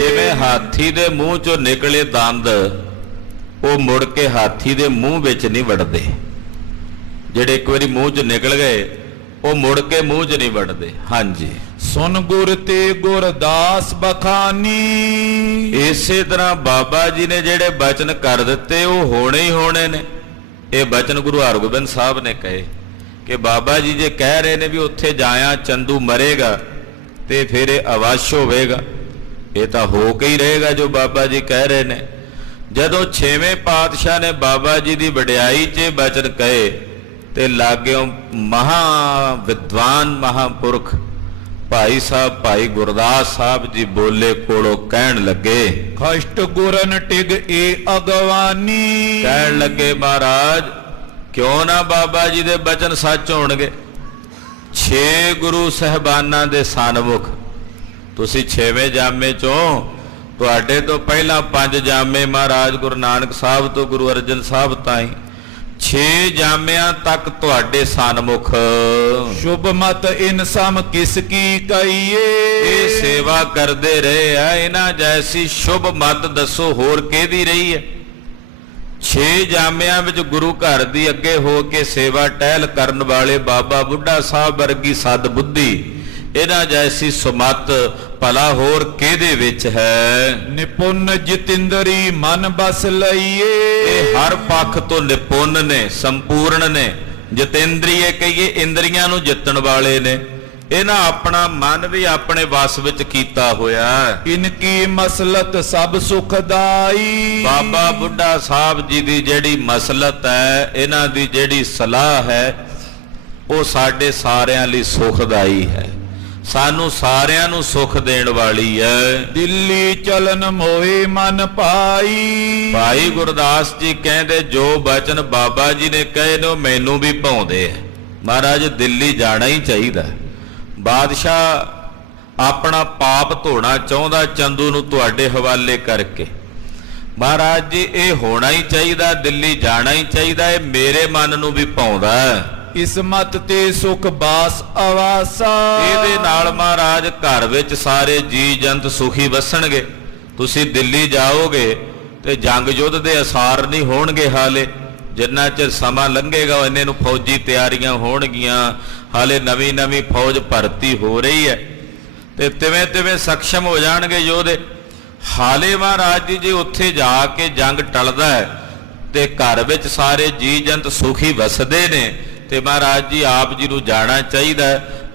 ਜਿਵੇਂ ਹਾਥੀ ਦੇ ਮੂੰਹ 'ਚੋਂ ਨਿਕਲੇ ਦੰਦ ਉਹ ਮੁੜ ਕੇ ਹਾਥੀ ਦੇ ਮੂੰਹ ਵਿੱਚ ਨਹੀਂ ਵੜਦੇ, ਜਿਹੜੇ ਇੱਕ ਵਾਰੀ ਮੂੰਹ 'ਚ ਨਿਕਲ ਗਏ ਉਹ ਮੁੜ ਕੇ ਮੂੰਹ 'ਚ ਨਹੀਂ ਵੜਦੇ। ਹਾਂਜੀ। ਸੁਨ ਗੁਰ ਤੇ ਗੁਰਦਾਸ ਬਖਾਨੀ। ਇਸੇ ਤਰ੍ਹਾਂ ਬਾਬਾ ਜੀ ਨੇ ਜਿਹੜੇ ਬਚਨ ਕਰ ਦਿੱਤੇ ਉਹ ਹੋਣੇ ਹੀ ਹੋਣੇ ਨੇ। ਇਹ ਬਚਨ ਗੁਰੂ ਹਰਗੋਬਿੰਦ ਸਾਹਿਬ ਨੇ ਕਹੇ ਕਿ ਬਾਬਾ ਜੀ ਜੇ ਕਹਿ ਰਹੇ ਨੇ ਵੀ ਉੱਥੇ ਜਾਇਆ ਚੰਦੂ ਮਰੇਗਾ ਤੇ ਫਿਰ ਇਹ ਅਵਸ਼ ਹੋਵੇਗਾ, ਇਹ ਤਾਂ ਹੋ ਕੇ ਹੀ ਰਹੇਗਾ ਜੋ ਬਾਬਾ ਜੀ ਕਹਿ ਰਹੇ ਨੇ। ਜਦੋਂ 6ਵੇਂ ਪਾਤਸ਼ਾਹ ਨੇ ਬਾਬਾ ਜੀ ਦੀ ਵਡਿਆਈ 'ਚ ਬਚਨ ਕਹੇ ਤੇ ਲਾਗਿਓ ਮਹਾ ਵਿਦਵਾਨ ਮਹਾਂਪੁਰਖ ਭਾਈ ਸਾਹਿਬ ਭਾਈ ਗੁਰਦਾਸ ਸਾਹਿਬ ਜੀ ਬੋਲੇ ਕੋਲੋਂ ਕਹਿਣ ਲੱਗੇ, ਕਸ਼ਟ ਗੁਰਨ ਟਿਗ ਏ ਅਗਵਾਨੀ। ਕਹਿਣ ਲੱਗੇ ਮਹਾਰਾਜ ਕਿਉਂ ਨਾ ਬਾਬਾ ਜੀ ਦੇ ਬਚਨ ਸੱਚ ਹੋਣਗੇ। 6 ਗੁਰੂ ਸਹਿਬਾਨਾਂ ਦੇ ਸਨਮੁਖ ਤੁਸੀਂ 6ਵੇਂ ਜਾਮੇ 'ਚੋਂ, ਤੁਹਾਡੇ ਤੋਂ ਪਹਿਲਾਂ 5 ਜਾਮੇ ਮਹਾਰਾਜ ਗੁਰੂ ਨਾਨਕ ਸਾਹਿਬ ਤੋਂ ਗੁਰੂ ਅਰਜਨ ਸਾਹਿਬ ਤਾਈਂ 6 ਜਾਮਿਆਂ ਤੱਕ ਤੁਹਾਡੇ ਸਨਮੁਖ। ਸ਼ੁਭ ਮਤ ਇਨਸਮ ਕਿਸ ਕੀ ਕਹੀਏ। ਇਹ ਸੇਵਾ ਕਰਦੇ ਰਹੇ ਆ, ਇਹਨਾਂ ਜੈਸੀ ਸ਼ੁਭ ਮਤ ਦੱਸੋ ਹੋਰ ਕਿਹਦੀ ਰਹੀ ਹੈ। 6 ਜਾਮਿਆਂ ਵਿੱਚ ਗੁਰੂ ਘਰ ਦੀ ਅੱਗੇ ਹੋ ਕੇ ਸੇਵਾ ਟਹਿਲ ਕਰਨ ਵਾਲੇ ਬਾਬਾ ਬੁੱਢਾ ਸਾਹਿਬ ਵਰਗੀ ਸਦ ਬੁੱਧੀ, ਇਹਨਾਂ ਜੈਸੀ ਸੁਮਤ ਭਲਾ ਹੋਰ ਕਿਹਦੇ ਵਿੱਚ ਹੈ। ਨਿਪੁੰਨ ਜਿਤਿੰਦਰੀ ਮਨ ਬਸ ਲਈਏ। ਇਹ ਹਰ ਪੱਖ ਤੋਂ ਨਿਪੁੰਨ ਨੇ, ਸੰਪੂਰਨ ਨੇ। ਜਿਤੇਂਦਰੀਏ ਕਹੀਏ ਇੰਦਰੀਆਂ ਨੂੰ ਜਿੱਤਣ ਵਾਲੇ ਨੇ। ਇਹਨਾਂ ਆਪਣਾ ਮਨ ਵੀ ਆਪਣੇ ਵਸ ਵਿੱਚ ਕੀਤਾ ਹੋਇਆ। ਇਨਕੀ ਮਸਲਤ ਸਭ ਸੁਖਦਾਈ। ਬਾਬਾ ਬੁੱਢਾ ਸਾਹਿਬ ਜੀ ਦੀ ਜਿਹੜੀ ਮਸਲਤ ਹੈ, ਇਹਨਾਂ ਦੀ ਜਿਹੜੀ ਸਲਾਹ ਹੈ, ਉਹ ਸਾਡੇ ਸਾਰਿਆਂ ਲਈ ਸੁਖਦਾਈ ਹੈ, ਸਾਨੂੰ ਸਾਰਿਆਂ ਨੂੰ ਸੁਖ ਦੇਣ ਵਾਲੀ ਹੈ। ਦਿੱਲੀ ਚਲਨ ਮੋਏ ਮਨ ਪਾਈ। ਭਾਈ ਗੁਰਦਾਸ ਜੀ ਕਹਿੰਦੇ ਜੋ ਬਚਨ ਬਾਬਾ ਜੀ ਨੇ ਕਹੇ ਨੇ ਉਹ ਮੈਨੂੰ ਵੀ ਭਾਉਂਦੇ ਆ। ਮਹਾਰਾਜ ਦਿੱਲੀ ਜਾਣਾ ਹੀ ਚਾਹੀਦਾ। ਬਾਦਸ਼ਾਹ ਆਪਣਾ ਪਾਪ ਧੋਣਾ ਚਾਹੁੰਦਾ ਚੰਦੂ ਨੂੰ ਤੁਹਾਡੇ ਹਵਾਲੇ ਕਰਕੇ। ਮਹਾਰਾਜ ਜੀ ਇਹ ਹੋਣਾ ਹੀ ਚਾਹੀਦਾ, ਦਿੱਲੀ ਜਾਣਾ ਹੀ ਚਾਹੀਦਾ, ਇਹ ਮੇਰੇ ਮਨ ਨੂੰ ਵੀ ਭਾਉਂਦਾ। ਇਸ ਮਤ ਤੇ ਸੁਖ ਬਾਸ ਆਵਾਸਾ। ਇਹਦੇ ਨਾਲ ਮਹਾਰਾਜ ਘਰ ਵਿੱਚ ਸਾਰੇ ਜੀ ਜੰਤ ਸੁਖੀ ਵਸਣਗੇ। ਤੁਸੀਂ ਦਿੱਲੀ ਜਾਓਗੇ ਤੇ ਜੰਗ ਯੁੱਧ ਦੇ ਅਸਾਰ ਨਹੀਂ ਹੋਣਗੇ। ਹਾਲੇ ਜਿੰਨਾ ਚਿਰ ਸਮਾਂ ਲੰਘੇਗਾ ਇੰਨੇ ਨੂੰ ਫੌਜੀ ਤਿਆਰੀਆਂ ਹੋਣਗੀਆਂ। ਹਾਲੇ ਨਵੀਂ ਨਵੀਂ ਫੌਜ ਭਰਤੀ ਹੋ ਰਹੀ ਹੈ ਤੇ ਤਿਵੇਂ ਤਿਵੇਂ ਸક્ષਮ ਹੋ ਜਾਣਗੇ ਯੋਧੇ। ਹਾਲੇ ਮਹਾਰਾਜ ਜੀ ਜੇ ਉੱਥੇ ਜਾ ਕੇ ਜੰਗ ਟਲਦਾ ਹੈ ਤੇ ਘਰ ਵਿੱਚ ਸਾਰੇ ਜੀ ਜੰਤ ਸੁਖੀ ਵਸਦੇ ਨੇ ਤੇ ਮਹਾਰਾਜ ਜੀ ਆਪ ਜੀ ਨੂੰ ਜਾਣਾ ਚਾਹੀਦਾ।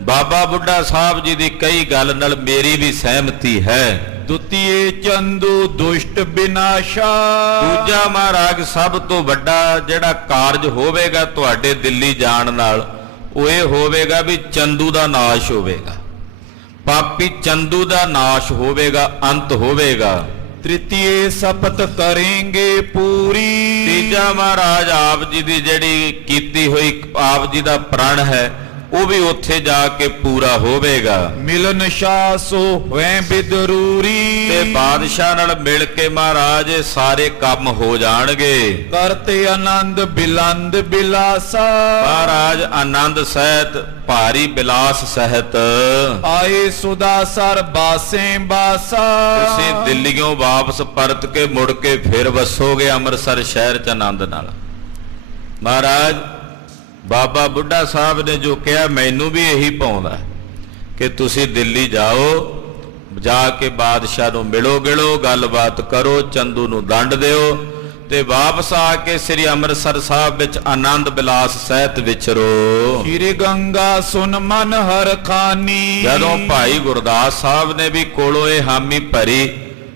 ਬਾਬਾ ਬੁੱਢਾ ਸਾਹਿਬ ਜੀ ਦੀ ਕਈ ਗੱਲ ਨਾਲ ਮੇਰੀ ਵੀ ਸਹਿਮਤੀ ਹੈ। ਦੁਤੀਏ ਚੰਦੂ ਦੁਸ਼ਟ ਬਿਨਾਸ਼ਾ। ਦੂਜਾ ਮਹਾਰਾਜ ਸਭ ਤੋਂ ਵੱਡਾ ਜਿਹੜਾ ਕਾਰਜ ਹੋਵੇਗਾ ਤੁਹਾਡੇ ਦਿੱਲੀ ਜਾਣ ਨਾਲ ਉਹ ਇਹ ਹੋਵੇਗਾ ਵੀ ਚੰਦੂ ਦਾ ਨਾਸ਼ ਹੋਵੇਗਾ, ਪਾਪੀ ਚੰਦੂ ਦਾ ਨਾਸ਼ ਹੋਵੇਗਾ, ਅੰਤ ਹੋਵੇਗਾ। ਤ੍ਰਿਤੀਏ ਸਪਤ ਕਰਾਂਗੇ ਪੂਰੀ। ਤੀਜਾ ਮਹਾਰਾਜ ਆਪ ਜੀ ਦੀ ਜਿਹੜੀ ਕੀਤੀ ਹੋਈ ਆਪ ਜੀ ਦਾ ਪ੍ਰਣ ਹੈ ਉਹ ਵੀ ਉੱਥੇ ਜਾ ਕੇ ਪੂਰਾ ਹੋਵੇਗਾ। ਮਿਲਨ ਸ਼ਾਸੋ ਹੋਏ ਬਿਦਰੂਰੀ। ਤੇ ਬਾਦਸ਼ਾਹ ਨਾਲ ਮਿਲ ਕੇ ਮਹਾਰਾਜ ਸਾਰੇ ਕੰਮ ਹੋ ਜਾਣਗੇ। ਕਰਤੇ ਆਨੰਦ ਬਿਲੰਦ ਬਿਲਾਸਾ। ਮਹਾਰਾਜ ਆਨੰਦ ਸਹਿਤ ਭਾਰੀ ਬਿਲਾਸ ਸਹਿਤ ਆਏ ਸੁਦਾਸਰ ਬਾਸੇ ਬਾਸਾ। ਤੁਸੀਂ ਦਿੱਲੀੋਂ ਵਾਪਸ ਪਰਤ ਕੇ ਮੁੜ ਕੇ ਫਿਰ ਵਸੋਗੇ ਅੰਮ੍ਰਿਤਸਰ ਸ਼ਹਿਰ ਚ ਆਨੰਦ ਨਾਲ। ਮਹਾਰਾਜ ਬਾਬਾ ਬੁੱਢਾ ਸਾਹਿਬ ਨੇ ਜੋ ਕਿਹਾ ਮੈਨੂੰ ਵੀ ਇਹੀ ਪਾਉਂਦਾ ਕਿ ਤੁਸੀਂ ਦਿੱਲੀ ਜਾਓ, ਜਾ ਕੇ ਬਾਦਸ਼ਾਹ ਨੂੰ ਮਿਲੋ ਗਿਲੋ, ਗੱਲਬਾਤ ਕਰੋ, ਚੰਦੂ ਨੂੰ ਦੰਡ ਦਿਓ ਤੇ ਵਾਪਸ ਆ ਕੇ ਸ੍ਰੀ ਅੰਮ੍ਰਿਤਸਰ ਸਾਹਿਬ ਵਿੱਚ ਆਨੰਦ ਬਿਲਾਸ ਸਹਿਤ ਵਿਚਰੋ। ਸ਼੍ਰੀ ਗੰਗਾ ਸੁਨ ਮਨ ਹਰ ਖਾਨੀ। ਜਦੋਂ ਭਾਈ ਗੁਰਦਾਸ ਸਾਹਿਬ ਨੇ ਵੀ ਕੋਲੋਂ ਇਹ ਹਾਮੀ ਭਰੀ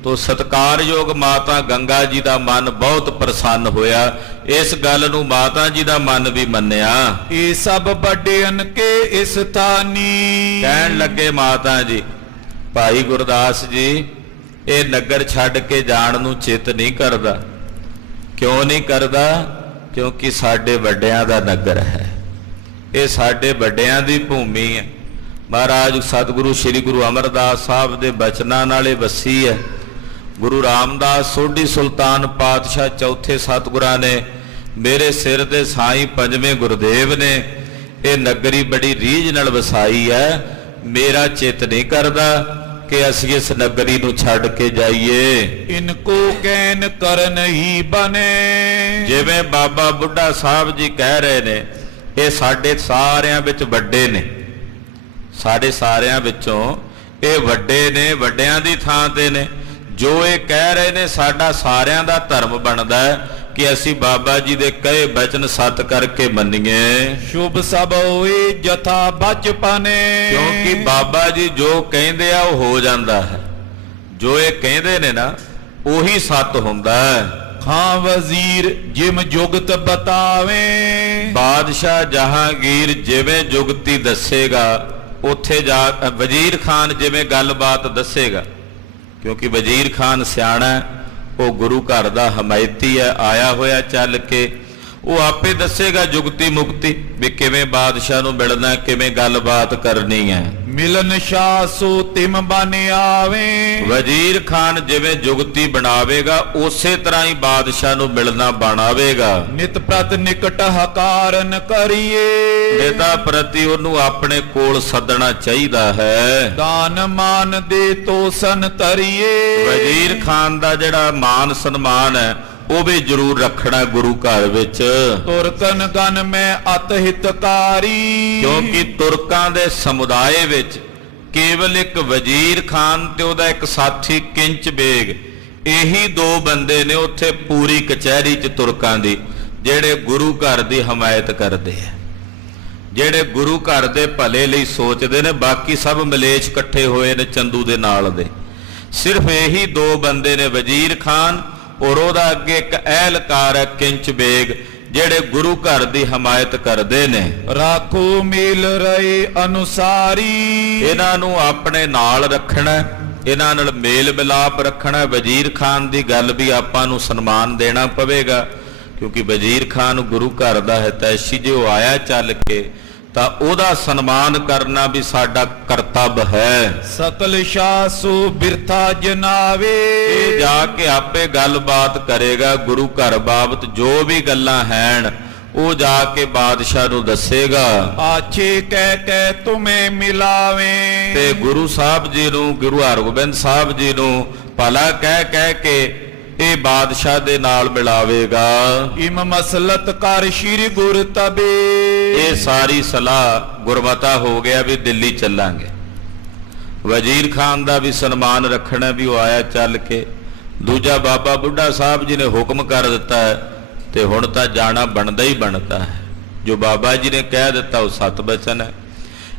ਤੋ ਸਤਿਕਾਰਯੋਗ ਮਾਤਾ ਗੰਗਾ ਜੀ ਦਾ ਮਨ ਬਹੁਤ ਪ੍ਰਸੰਨ ਹੋਇਆ। ਇਸ ਗੱਲ ਨੂੰ ਮਾਤਾ ਜੀ ਦਾ ਮਨ ਵੀ ਮੰਨਿਆ। ਇਹ ਸਭ ਵੱਡਿਆਂ ਕੇ ਇਸ ਥਾਨੀ। ਕਹਿਣ ਲੱਗੇ ਮਾਤਾ ਜੀ, ਭਾਈ ਗੁਰਦਾਸ ਜੀ ਇਹ ਨਗਰ ਛੱਡ ਕੇ ਜਾਣ ਨੂੰ ਚਿੱਤ ਨਹੀਂ ਕਰਦਾ। ਕਿਉਂ ਨਹੀਂ ਕਰਦਾ? ਕਿਉਂਕਿ ਸਾਡੇ ਵੱਡਿਆਂ ਦਾ ਨਗਰ ਹੈ, ਇਹ ਸਾਡੇ ਵੱਡਿਆਂ ਦੀ ਭੂਮੀ ਹੈ। ਮਹਾਰਾਜ ਸਤਿਗੁਰੂ ਸ੍ਰੀ ਗੁਰੂ ਅਮਰਦਾਸ ਸਾਹਿਬ ਦੇ ਬਚਨਾਂ ਨਾਲੇ ਵਸੀ ਹੈ। ਗੁਰੂ ਰਾਮਦਾਸ ਸੋਢੀ ਸੁਲਤਾਨ ਪਾਤਸ਼ਾਹ ਚੌਥੇ ਸਤਿਗੁਰਾਂ ਨੇ, ਮੇਰੇ ਸਿਰ ਦੇ ਸਾਈਂ ਪੰਜਵੇਂ ਗੁਰਦੇਵ ਨੇ ਇਹ ਨਗਰੀ ਬੜੀ ਰੀਝ ਨਾਲ ਵਸਾਈ ਹੈ। ਮੇਰਾ ਚਿੱਤ ਨਹੀਂ ਕਰਦਾ ਕਿ ਅਸੀਂ ਇਸ ਨਗਰੀ ਨੂੰ ਛੱਡ ਕੇ ਜਾਈਏ। ਇਨਕੋ ਕੈਨ ਕਰਨ ਹੀ ਬਨੇ। ਜਿਵੇਂ ਬਾਬਾ ਬੁੱਢਾ ਸਾਹਿਬ ਜੀ ਕਹਿ ਰਹੇ ਨੇ, ਇਹ ਸਾਡੇ ਸਾਰਿਆਂ ਵਿੱਚ ਵੱਡੇ ਨੇ, ਸਾਡੇ ਸਾਰਿਆਂ ਵਿੱਚੋਂ ਇਹ ਵੱਡੇ ਨੇ, ਵੱਡਿਆਂ ਦੀ ਥਾਂ ਤੇ ਨੇ। ਜੋ ਇਹ ਕਹਿ ਰਹੇ ਨੇ ਸਾਡਾ ਸਾਰਿਆਂ ਦਾ ਧਰਮ ਬਣਦਾ ਹੈ ਕਿ ਅਸੀਂ ਬਾਬਾ ਜੀ ਦੇ ਕਹੇ ਬਚਨ ਸਤ ਕਰਕੇ ਮੰਨੀਏ। ਸ਼ੁਭ ਸਭ ਹੋਏ ਜਥਾ ਬਚਪਨੇ। ਕਿਉਂਕਿ ਬਾਬਾ ਜੀ ਜੋ ਕਹਿੰਦੇ ਆ ਉਹ ਹੋ ਜਾਂਦਾ ਹੈ। ਜੋ ਇਹ ਕਹਿੰਦੇ ਨੇ ਨਾ ਉਹੀ ਸੱਤ ਹੁੰਦਾ ਹੈ। ਖਾਂ ਵਜ਼ੀਰ ਜਿਮ ਜੁਗਤ ਬਤਾਵੇ। ਬਾਦਸ਼ਾਹ ਜਹਾਂਗੀਰ ਜਿਵੇਂ ਜੁਗਤੀ ਦੱਸੇਗਾ ਉੱਥੇ ਜਾ, ਵਜ਼ੀਰ ਖਾਨ ਜਿਵੇਂ ਗੱਲਬਾਤ ਦੱਸੇਗਾ, ਕਿਉਂਕਿ ਵਜ਼ੀਰ ਖਾਨ ਸਿਆਣਾ, ਉਹ ਗੁਰੂ ਘਰ ਦਾ ਹਮਾਇਤੀ ਹੈ, ਆਇਆ ਹੋਇਆ ਚੱਲ ਕੇ, ਉਹ ਆਪੇ ਦੱਸੇਗਾ ਜੁਗਤੀ ਮੁਕਤੀ ਵੀ ਕਿਵੇਂ ਬਾਦਸ਼ਾਹ ਨੂੰ ਮਿਲਣਾ, ਕਿਵੇਂ ਗੱਲਬਾਤ ਕਰਨੀ ਹੈ। ਮਿਲਨ ਸ਼ਾਹ ਸੋ ਤਿਮ ਬਨ ਆਵੇ। ਵਜ਼ੀਰ ਖਾਨ ਜਿਵੇਂ ਜੁਗਤੀ ਬਣਾਵੇਗਾ ਉਸੇ ਤਰ੍ਹਾਂ ਹੀ ਬਾਦਸ਼ਾਹ ਨੂੰ ਮਿਲਣਾ ਬਣਾਵੇਗਾ। ਨਿਤ ਪ੍ਰਤ ਨਿਕਟ ਹਕਾਰਨ ਕਰੀਏ। ਨੇਤਾ ਪ੍ਰਤੀ ਉਹਨੂੰ ਆਪਣੇ ਕੋਲ ਸੱਦਣਾ ਚਾਹੀਦਾ ਹੈ। ਦਾਨ ਮਾਨ ਦੇ ਤੋਸਨ ਤਰੀਏ। ਵਜ਼ੀਰ ਖਾਨ ਦਾ ਜਿਹੜਾ ਮਾਨ ਸਨਮਾਨ ਹੈ ਉਹ ਵੀ ਜ਼ਰੂਰ ਰੱਖਣਾ ਗੁਰੂ ਘਰ ਵਿੱਚ। ਤੁਰਕਨ ਗਨ ਮੈਂ ਅਤ ਹਿਤਕਾਰੀ। ਕਿਉਂਕਿ ਤੁਰਕਾਂ ਦੇ ਸਮੁਦਾਇ ਵਿੱਚ ਕੇਵਲ ਇੱਕ ਵਜ਼ੀਰ ਖਾਨ ਤੇ ਉਹਦਾ ਇੱਕ ਸਾਥੀ ਕਿੰਚ ਬੇਗ, ਇਹੀ ਦੋ ਬੰਦੇ ਨੇ ਉੱਥੇ ਪੂਰੀ ਕਚਹਿਰੀ 'ਚ ਤੁਰਕਾਂ ਦੀ, ਜਿਹੜੇ ਗੁਰੂ ਘਰ ਦੀ ਹਮਾਇਤ ਕਰਦੇ ਆ, ਜਿਹੜੇ ਗੁਰੂ ਘਰ ਦੇ ਭਲੇ ਲਈ ਸੋਚਦੇ ਨੇ। ਬਾਕੀ ਸਭ ਮਲੇਛ ਇਕੱਠੇ ਹੋਏ ਨੇ ਚੰਦੂ ਦੇ ਨਾਲ ਦੇ। ਸਿਰਫ ਇਹੀ ਦੋ ਬੰਦੇ ਨੇ, ਵਜ਼ੀਰ ਖਾਨ ਔਰ ਉਹਦਾ ਅੱਗੇ ਇੱਕ ਅਹਿਲਕਾਰ ਹੈ ਕਿੰਚ ਬੇਗ, ਜਿਹੜੇ ਗੁਰੂ ਘਰ ਦੀ ਹਮਾਇਤ ਕਰਦੇ ਨੇ। ਰਾਖੋ ਮੇਲ ਰਹੇ ਅਨੁਸਾਰੀ। ਇਹਨਾਂ ਨੂੰ ਆਪਣੇ ਨਾਲ ਰੱਖਣਾ, ਇਹਨਾਂ ਨਾਲ ਮੇਲ ਮਿਲਾਪ ਰੱਖਣਾ। ਵਜ਼ੀਰ ਖਾਨ ਦੀ ਗੱਲ ਵੀ ਆਪਾਂ ਨੂੰ ਸਨਮਾਨ ਦੇਣਾ ਪਵੇਗਾ, ਕਿਉਂਕਿ ਵਜ਼ੀਰ ਖਾਨ ਗੁਰੂ ਘਰ ਦਾ ਹਿਤੈਸ਼ੀ, ਜੇ ਉਹ ਆਇਆ ਚੱਲ ਕੇ ਤਾਂ ਉਹਦਾ ਸਨਮਾਨ ਕਰਨਾ ਵੀ ਸਾਡਾ ਕਰਤੱਵ ਹੈ। ਸਕਲ ਸ਼ਾਹ ਸੋ ਬਿਰਥਾ ਜਨਾਵੇ। ਇਹ ਜਾ ਕੇ ਆਪੇ ਗੱਲਬਾਤ ਕਰੇਗਾ ਗੁਰੂ ਘਰ ਬਾਬਤ, ਜੋ ਵੀ ਗੱਲਾਂ ਹਨ ਉਹ ਜਾ ਕੇ ਬਾਦਸ਼ਾਹ ਨੂੰ ਦੱਸੇਗਾ। ਆਛੇ ਕਹਿ ਕਹਿ ਤੁਮੇ ਮਿਲਾਵੇ। ਤੇ ਗੁਰੂ ਸਾਹਿਬ ਜੀ ਨੂੰ, ਗੁਰੂ ਹਰਗੋਬਿੰਦ ਸਾਹਿਬ ਜੀ ਨੂੰ ਭਲਾ ਕਹਿ ਕਹਿ ਕੇ ਇਹ ਬਾਦਸ਼ਾਹ ਦੇ ਨਾਲ ਮਿਲਾਵੇਗਾ। ਇਮ ਮਸਲਤ ਕਰ ਸ਼੍ਰੀ ਗੁਰ ਤਬੇ। ਇਹ ਸਾਰੀ ਸਲਾਹ ਗੁਰਮਤਾ ਹੋ ਗਿਆ ਵੀ ਦਿੱਲੀ ਚੱਲਾਂਗੇ। ਵਜ਼ੀਰ ਖਾਨ ਦਾ ਵੀ ਸਨਮਾਨ ਰੱਖਣਾ ਵੀ ਉਹ ਆਇਆ ਚੱਲ ਕੇ। ਦੂਜਾ ਬਾਬਾ ਬੁੱਢਾ ਸਾਹਿਬ ਜੀ ਨੇ ਹੁਕਮ ਕਰ ਦਿੱਤਾ ਹੈ ਤੇ ਹੁਣ ਤਾਂ ਜਾਣਾ ਬਣਦਾ ਹੀ ਬਣਦਾ ਹੈ। ਜੋ ਬਾਬਾ ਜੀ ਨੇ ਕਹਿ ਦਿੱਤਾ ਉਹ ਸਤ ਬਚਨ ਹੈ।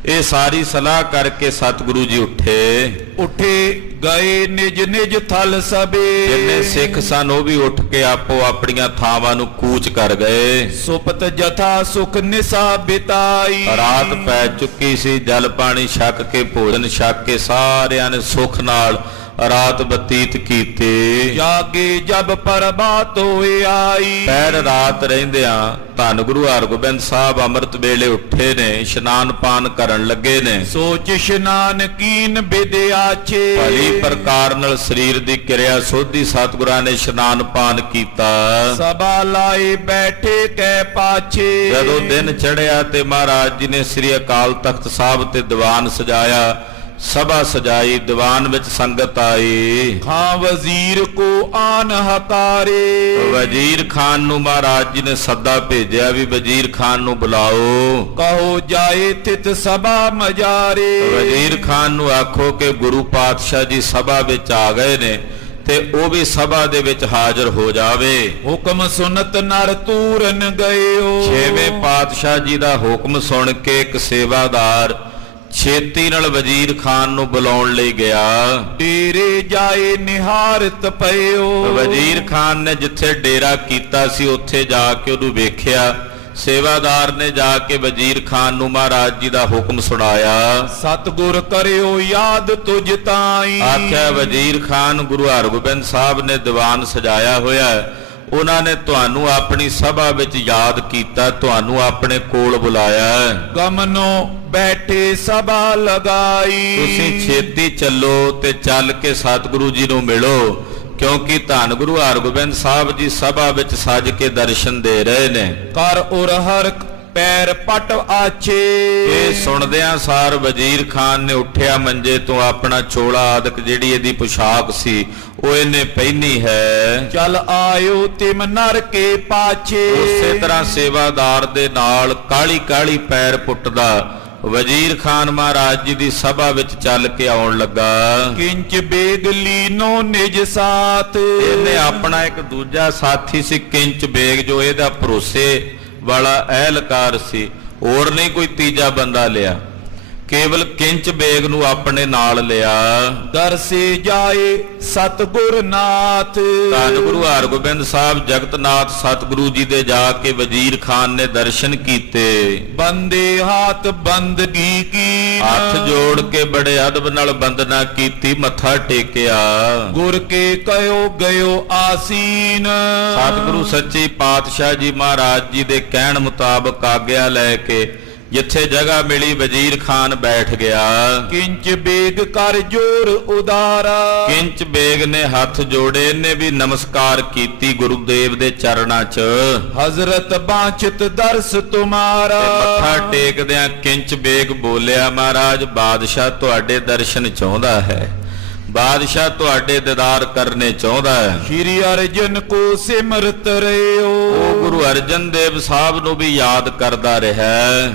ਇਹ ਸਾਰੀ ਸਲਾਹ ਕਰਕੇ ਸਤਿਗੁਰੂ ਜੀ ਉੱਠੇ ਗਏ ਨਿਜ ਨਿਜ ਥਲ ਸਬੇ। ਜਿੰਨੇ ਸਿੱਖ ਸਨ ਉਹ ਵੀ ਉੱਠ ਕੇ ਆਪੋ ਆਪਣੀਆਂ ਥਾਵਾਂ ਨੂੰ ਕੂਚ ਕਰ ਗਏ। ਸੁਪਤ ਜਥਾ ਸੁਖ ਨਿਸਾ ਬਿਤਾਈ। ਰਾਤ ਪੈ ਚੁੱਕੀ ਸੀ, ਜਲ ਪਾਣੀ ਛਕ ਕੇ, ਭੋਜਨ ਛਕ ਕੇ ਸਾਰਿਆਂ ਨੇ ਸੁਖ ਨਾਲ ਰਾਤ ਬਤੀਤ ਕੀਤੀ। ਜਾਗੇ ਜਬ ਪ੍ਰਭਾਤ ਹੋਏ ਆਈ। ਪੈਰ ਰਾਤ ਰਹਿੰਦਿਆਂ ਧੰਨ ਗੁਰੂ ਹਰਗੋਬਿੰਦ ਸਾਹਿਬ ਅੰਮ੍ਰਿਤ ਵੇਲੇ ਉੱਠੇ ਨੇ, ਇਸ਼ਨਾਨ ਪਾਨ ਕਰਨ ਲੱਗੇ ਨੇ। ਸੋਚ ਇਸ਼ਨਾਨ ਕੀਨ ਵਿਦਿਆਛੇ। ਭਲੀ ਪ੍ਰਕਾਰ ਨਾਲ ਸਰੀਰ ਦੀ ਕਿਰਿਆ ਸੋਧੀ ਸਤਿਗੁਰਾਂ ਨੇ ਇਸ਼ਨਾਨ ਪਾਨ ਕੀਤਾ। ਸਭਾ ਲਾਏ ਬੈਠੇ ਕਹਿ ਪਾਛੇ। ਜਦੋਂ ਦਿਨ ਚੜਿਆ ਤੇ ਮਹਾਰਾਜ ਜੀ ਨੇ ਸ੍ਰੀ ਅਕਾਲ ਤਖਤ ਸਾਹਿਬ ਤੇ ਦੀਵਾਨ ਸਜਾਇਆ, ਸਭਾ ਸਜਾਈ, ਦੀਵਾਨ ਵਿੱਚ ਸੰਗਤ ਆਈ। ਖਾਂ ਵਜ਼ੀਰ ਕੋ ਆਨ ਹਕਾਰੇ। ਵਜ਼ੀਰ ਖਾਨ ਨੂੰ ਮਹਾਰਾਜ ਜੀ ਨੇ ਸੱਦਾ ਭੇਜਿਆ ਵੀ ਵਜ਼ੀਰ ਖਾਨ ਨੂੰ ਬੁਲਾਓ। ਕਹੋ ਜਾਏ ਤਿਤ ਸਭਾ ਮਜਾਰੇ। ਵਜ਼ੀਰ ਖਾਨ ਨੂੰ ਆਖੋ ਕਿ ਗੁਰੂ ਪਾਤਸ਼ਾਹ ਜੀ ਸਭਾ ਵਿੱਚ ਆ ਗਏ ਨੇ ਤੇ ਉਹ ਵੀ ਸਭਾ ਦੇ ਵਿੱਚ ਹਾਜ਼ਰ ਹੋ ਜਾਵੇ। ਹੁਕਮ ਸੁਨਤ ਨਰ ਤੂਰਨ ਗਇਓ। ਛੇਵੇਂ ਪਾਤਸ਼ਾਹ ਜੀ ਦਾ ਹੁਕਮ ਸੁਣ ਕੇ ਇੱਕ ਸੇਵਾਦਾਰ ਛੇਤੀ ਨਾਲ ਵਜ਼ੀਰ ਖਾਨ ਨੂੰ ਬੁਲਾਉਣ ਲਈ ਗਿਆ। ਡੇਰੇ ਜਾਏ ਨਿਹਾਰਤ ਪਇਓ। ਵਜ਼ੀਰ ਖਾਨ ਨੇ ਜਿੱਥੇ ਡੇਰਾ ਕੀਤਾ ਸੀ ਉੱਥੇ ਜਾ ਕੇ ਉਹਨੂੰ ਵੇਖਿਆ। ਸੇਵਾਦਾਰ ਨੇ ਜਾ ਕੇ ਵਜ਼ੀਰ ਖਾਨ ਨੂੰ ਮਹਾਰਾਜ ਜੀ ਦਾ ਹੁਕਮ ਸੁਣਾਇਆ। ਸਤਿਗੁਰ ਕਰਿਓ ਯਾਦ ਤੁਝ ਤਾਈ। ਆਖਿਆ ਵਜ਼ੀਰ ਖਾਨ, ਗੁਰੂ ਹਰਗੋਬਿੰਦ ਸਾਹਿਬ ਨੇ ਦੀਵਾਨ ਸਜਾਇਆ ਹੋਇਆ ਹੈ, ਉਹਨਾਂ ਨੇ ਤੁਹਾਨੂੰ ਆਪਣੀ ਸਭਾ ਵਿੱਚ ਯਾਦ ਕੀਤਾ, ਤੁਹਾਨੂੰ ਆਪਣੇ ਕੋਲ ਬੁਲਾਇਆ। ਗਮਨੋ ਬੈਠੇ ਸਭਾ ਲਗਾਈ। ਤੁਸੀਂ ਛੇਤੀ ਚੱਲੋ ਤੇ ਚੱਲ ਕੇ ਸਤਿਗੁਰੂ ਜੀ ਨੂੰ ਮਿਲੋ, ਕਿਉਂਕਿ ਧੰਨ ਗੁਰੂ ਹਰਗੋਬਿੰਦ ਸਾਹਿਬ ਜੀ ਸਭਾ ਵਿੱਚ ਸੱਜ ਕੇ ਦਰਸ਼ਨ ਦੇ ਰਹੇ ਨੇ। ਕਰ ਉਰ ਹਰ ਪੈਰ ਪਟ ਆਛੇ। ਇਹ ਸੁਣਦਿਆਂ ਸਾਰ ਵਜ਼ੀਰ ਖਾਨ ਨੇ ਉੱਠਿਆ ਮੰਜੇ ਤੋਂ, ਆਪਣਾ ਚੋਲਾ ਆਦਿਕ ਜਿਹੜੀ ਇਹਦੀ ਪੁਸ਼ਾਕ ਸੀ ਉਹ ਇਹਨੇ ਪਹਿਨੀ ਹੈ। ਚਲ ਆਇਓ ਤਿਮ ਨਰ ਕੇ ਪਾਛੇ। ਉਸੇ ਤਰ੍ਹਾਂ ਸੇਵਾਦਾਰ ਦੇ ਨਾਲ ਕਾਲੀ ਕਾਲੀ ਪੈਰ ਪੁੱਟਦਾ ਵਜ਼ੀਰ ਖਾਨ ਮਹਾਰਾਜ ਜੀ ਦੀ ਸਭਾ ਵਿੱਚ ਚੱਲ ਕੇ ਆਉਣ ਲੱਗਾ। ਕਿੰਚ ਬੇਗ ਲੀਨੋ ਨਿਜ ਸਾਥ। ਇਹਨੇ ਆਪਣਾ ਇੱਕ ਦੂਜਾ ਸਾਥੀ ਸੀ ਕਿੰਚ ਬੇਗ, ਜੋ ਇਹਦਾ ਭਰੋਸੇ ਵਾਲਾ ਅਹਿਲਕਾਰ ਸੀ, ਹੋਰ ਨਹੀਂ ਕੋਈ ਤੀਜਾ ਬੰਦਾ ਲਿਆ, ਕੇਵਲ ਕਿੰਚ ਬੇਗ ਨੂੰ ਆਪਣੇ ਨਾਲ ਲਿਆ। ਦਰਸੇ ਜਾਏ ਸਤਿਗੁਰ ਨਾਥ। ਧੰਨ ਗੁਰੂ ਹਰਗੋਬਿੰਦ ਸਾਹਿਬ ਜਗਤਨਾਥ ਸਤਿਗੁਰੂ ਜੀ ਦੇ ਜਾ ਕੇ ਵਜ਼ੀਰ ਖਾਨ ਨੇ ਦਰਸ਼ਨ ਕੀਤੇ। ਬੰਦੇ ਹਾਥ ਬੰਦਗੀ ਕੀ। ਹੱਥ ਜੋੜ ਕੇ ਬੜੇ ਅਦਬ ਨਾਲ ਬੰਦਨਾ ਕੀਤੀ, ਮੱਥਾ ਟੇਕਿਆ। ਗੁਰ ਕੇ ਕਹਿਓ ਗਇਓ ਆਸੀਨ। ਸਤਿਗੁਰੂ ਸੱਚੇ ਪਾਤਸ਼ਾਹ ਜੀ ਮਹਾਰਾਜ ਜੀ ਦੇ ਕਹਿਣ ਮੁਤਾਬਕ ਆਗਿਆ ਲੈ ਕੇ ਜਿੱਥੇ ਜਗ੍ਹਾ ਮਿਲੀ ਵਜ਼ੀਰ ਖਾਨ ਬੈਠ ਗਿਆ। ਕਿੰਚ ਬੇਗ ਕਰ ਜੋਰ ਉਦਾਰਾ। ਕਿੰਚ ਬੇਗ ਨੇ ਹੱਥ ਜੋੜੇ, ਇਹਨੇ ਵੀ ਨਮਸਕਾਰ ਕੀਤੀ ਗੁਰੂਦੇਵ ਦੇ ਚਰਨਾਂ 'ਚ। ਹਜ਼ਰਤ ਬਾਂਚਿਤ ਦਰਸ ਤੁਮਾਰਾ। ਮੱਥਾ ਟੇਕਦਿਆਂ ਕਿੰਚ ਬੇਗ ਬੋਲਿਆ, ਮਹਾਰਾਜ ਬਾਦਸ਼ਾਹ ਤੁਹਾਡੇ ਦਰਸ਼ਨ ਚਾਹੁੰਦਾ ਹੈ, ਬਾਦਸ਼ਾਹ ਤੁਹਾਡੇ ਦੀਦਾਰ ਕਰਨੇ ਚਾਹੁੰਦਾ ਹੈ। ਸ਼੍ਰੀ ਅਰਜਨ ਕੋ ਸਿਮਰਤ ਰਿਓ। ਉਹ ਗੁਰੂ ਅਰਜਨ ਦੇਵ ਸਾਹਿਬ ਨੂੰ ਵੀ ਯਾਦ ਕਰਦਾ ਰਿਹਾ।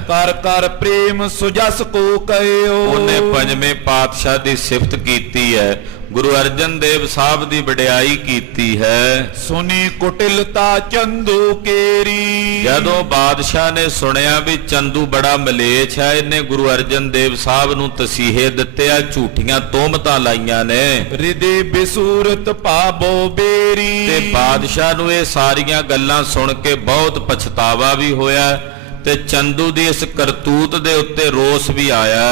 ਕਰ ਕਰ ਪ੍ਰੇਮ ਸੁਜਸ ਕੋ ਕਹਿਓ। ਉਹਨੇ ਪੰਜਵੇਂ ਪਾਤਸ਼ਾਹ ਦੀ ਸਿਫਤ ਕੀਤੀ ਹੈ, ਗੁਰੂ ਅਰਜਨ ਦੇਵ ਸਾਹਿਬ ਦੀ ਵਡਿਆਈ ਕੀਤੀ ਹੈ। ਸੁਨੀ ਕੁਟਿਲਤਾ ਚੰਦੂ ਕੇਰੀ। ਜਦੋਂ ਬਾਦਸ਼ਾਹ ਨੇ ਸੁਣਿਆ ਵੀ ਚੰਦੂ ਬੜਾ ਮਲੇਛ ਹੈ, ਇਹਨੇ ਗੁਰੂ ਅਰਜਨ ਦੇਵ ਸਾਹਿਬ ਨੂੰ ਤਸੀਹੇ ਦਿੱਤੇ ਆ, ਝੂਠੀਆਂ ਤੋਹਮਤਾਂ ਲਾਈਆਂ ਨੇ। ਹਿਰਦੇ ਬਿਸੂਰਤ ਪਾਬੋ ਬੇਰੀ। ਤੇ ਬਾਦਸ਼ਾਹ ਨੂੰ ਇਹ ਸਾਰੀਆਂ ਗੱਲਾਂ ਸੁਣ ਕੇ ਬਹੁਤ ਪਛਤਾਵਾ ਵੀ ਹੋਇਆ ਤੇ ਚੰਦੂ ਦੀ ਇਸ ਕਰਤੂਤ ਦੇ ਉੱਤੇ ਰੋਸ ਵੀ ਆਇਆ।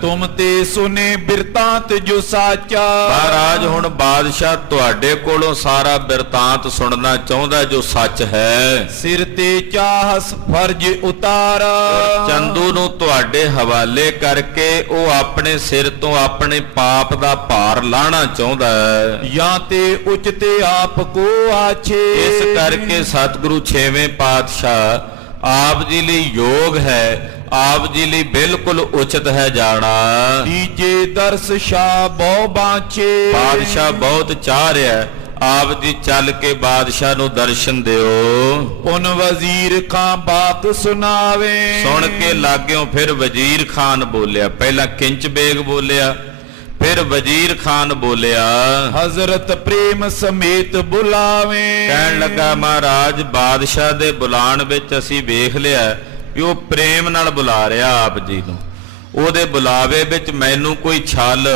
ਤੁਮ ਤੇ ਸੁਨੇ ਬਿਰਤਾਂਤ ਜੋ ਸਾਚਾ। ਮਹਾਰਾਜ ਹੁਣ ਬਾਦਸ਼ਾਹ ਤੁਹਾਡੇ ਕੋਲੋਂ ਸਾਰਾ ਬਿਰਤਾਂਤ ਸੁਣਨਾ ਚਾਹੁੰਦਾ ਜੋ ਸੱਚ ਹੈ। ਸਿਰ ਤੇ ਚਾਹਸ ਫਰਜ਼ ਉਤਾਰਾ। ਚੰਦੂ ਨੂੰ ਤੁਹਾਡੇ ਹਵਾਲੇ ਕਰਕੇ ਉਹ ਆਪਣੇ ਸਿਰ ਤੋਂ ਆਪਣੇ ਪਾਪ ਦਾ ਭਾਰ ਲਾਹਣਾ ਚਾਹੁੰਦਾ ਹੈ। ਜਾਂ ਤੇ ਉੱਚ ਤੇ ਆਪ ਕੋ ਆਛੇ। ਇਸ ਕਰਕੇ ਸਤਿਗੁਰੂ ਛੇਵੇਂ ਪਾਤਸ਼ਾਹ ਆਪ ਜੀ ਲਈ ਯੋਗ ਹੈ, ਆਪ ਜੀ ਲਈ ਬਿਲਕੁਲ ਉਚਿਤ ਹੈ ਜਾਣਾ। ਤੀਜੇ ਦਰਸ ਸ਼ਾਹ ਬਹੁ ਬਾਂਚੇ। ਬਾਦਸ਼ਾਹ ਬਹੁਤ ਚਾਹ ਰਿਹਾ, ਆਪ ਜੀ ਚੱਲ ਕੇ ਬਾਦਸ਼ਾਹ ਨੂੰ ਦਰਸ਼ਨ ਦਿਓ। ਉਨ ਵਜ਼ੀਰ ਖਾਂ ਬਾਤ ਸੁਣਾਵੇ। ਸੁਣ ਕੇ ਲਾਗਿਓ ਫਿਰ ਵਜ਼ੀਰ ਖਾਨ ਬੋਲਿਆ, ਪਹਿਲਾਂ ਕਿੰਚ ਬੇਗ ਬੋਲਿਆ, ਫਿਰ ਵਜ਼ੀਰ ਖਾਨ ਬੋਲਿਆ। ਹਜ਼ਰਤ ਪ੍ਰੇਮ ਸਮੇਤ ਬੁਲਾਵੇ। ਕਹਿਣ ਲੱਗਾ, ਮਹਾਰਾਜ ਬਾਦਸ਼ਾਹ ਦੇ ਬੁਲਾਣ ਵਿੱਚ ਅਸੀਂ ਵੇਖ ਲਿਆ ਕਿ ਉਹ ਪ੍ਰੇਮ ਨਾਲ ਬੁਲਾ ਰਿਹਾ ਆਪ ਜੀ ਨੂੰ, ਉਹਦੇ ਬੁਲਾਵੇ ਵਿੱਚ ਮੈਨੂੰ ਕੋਈ ਛਲ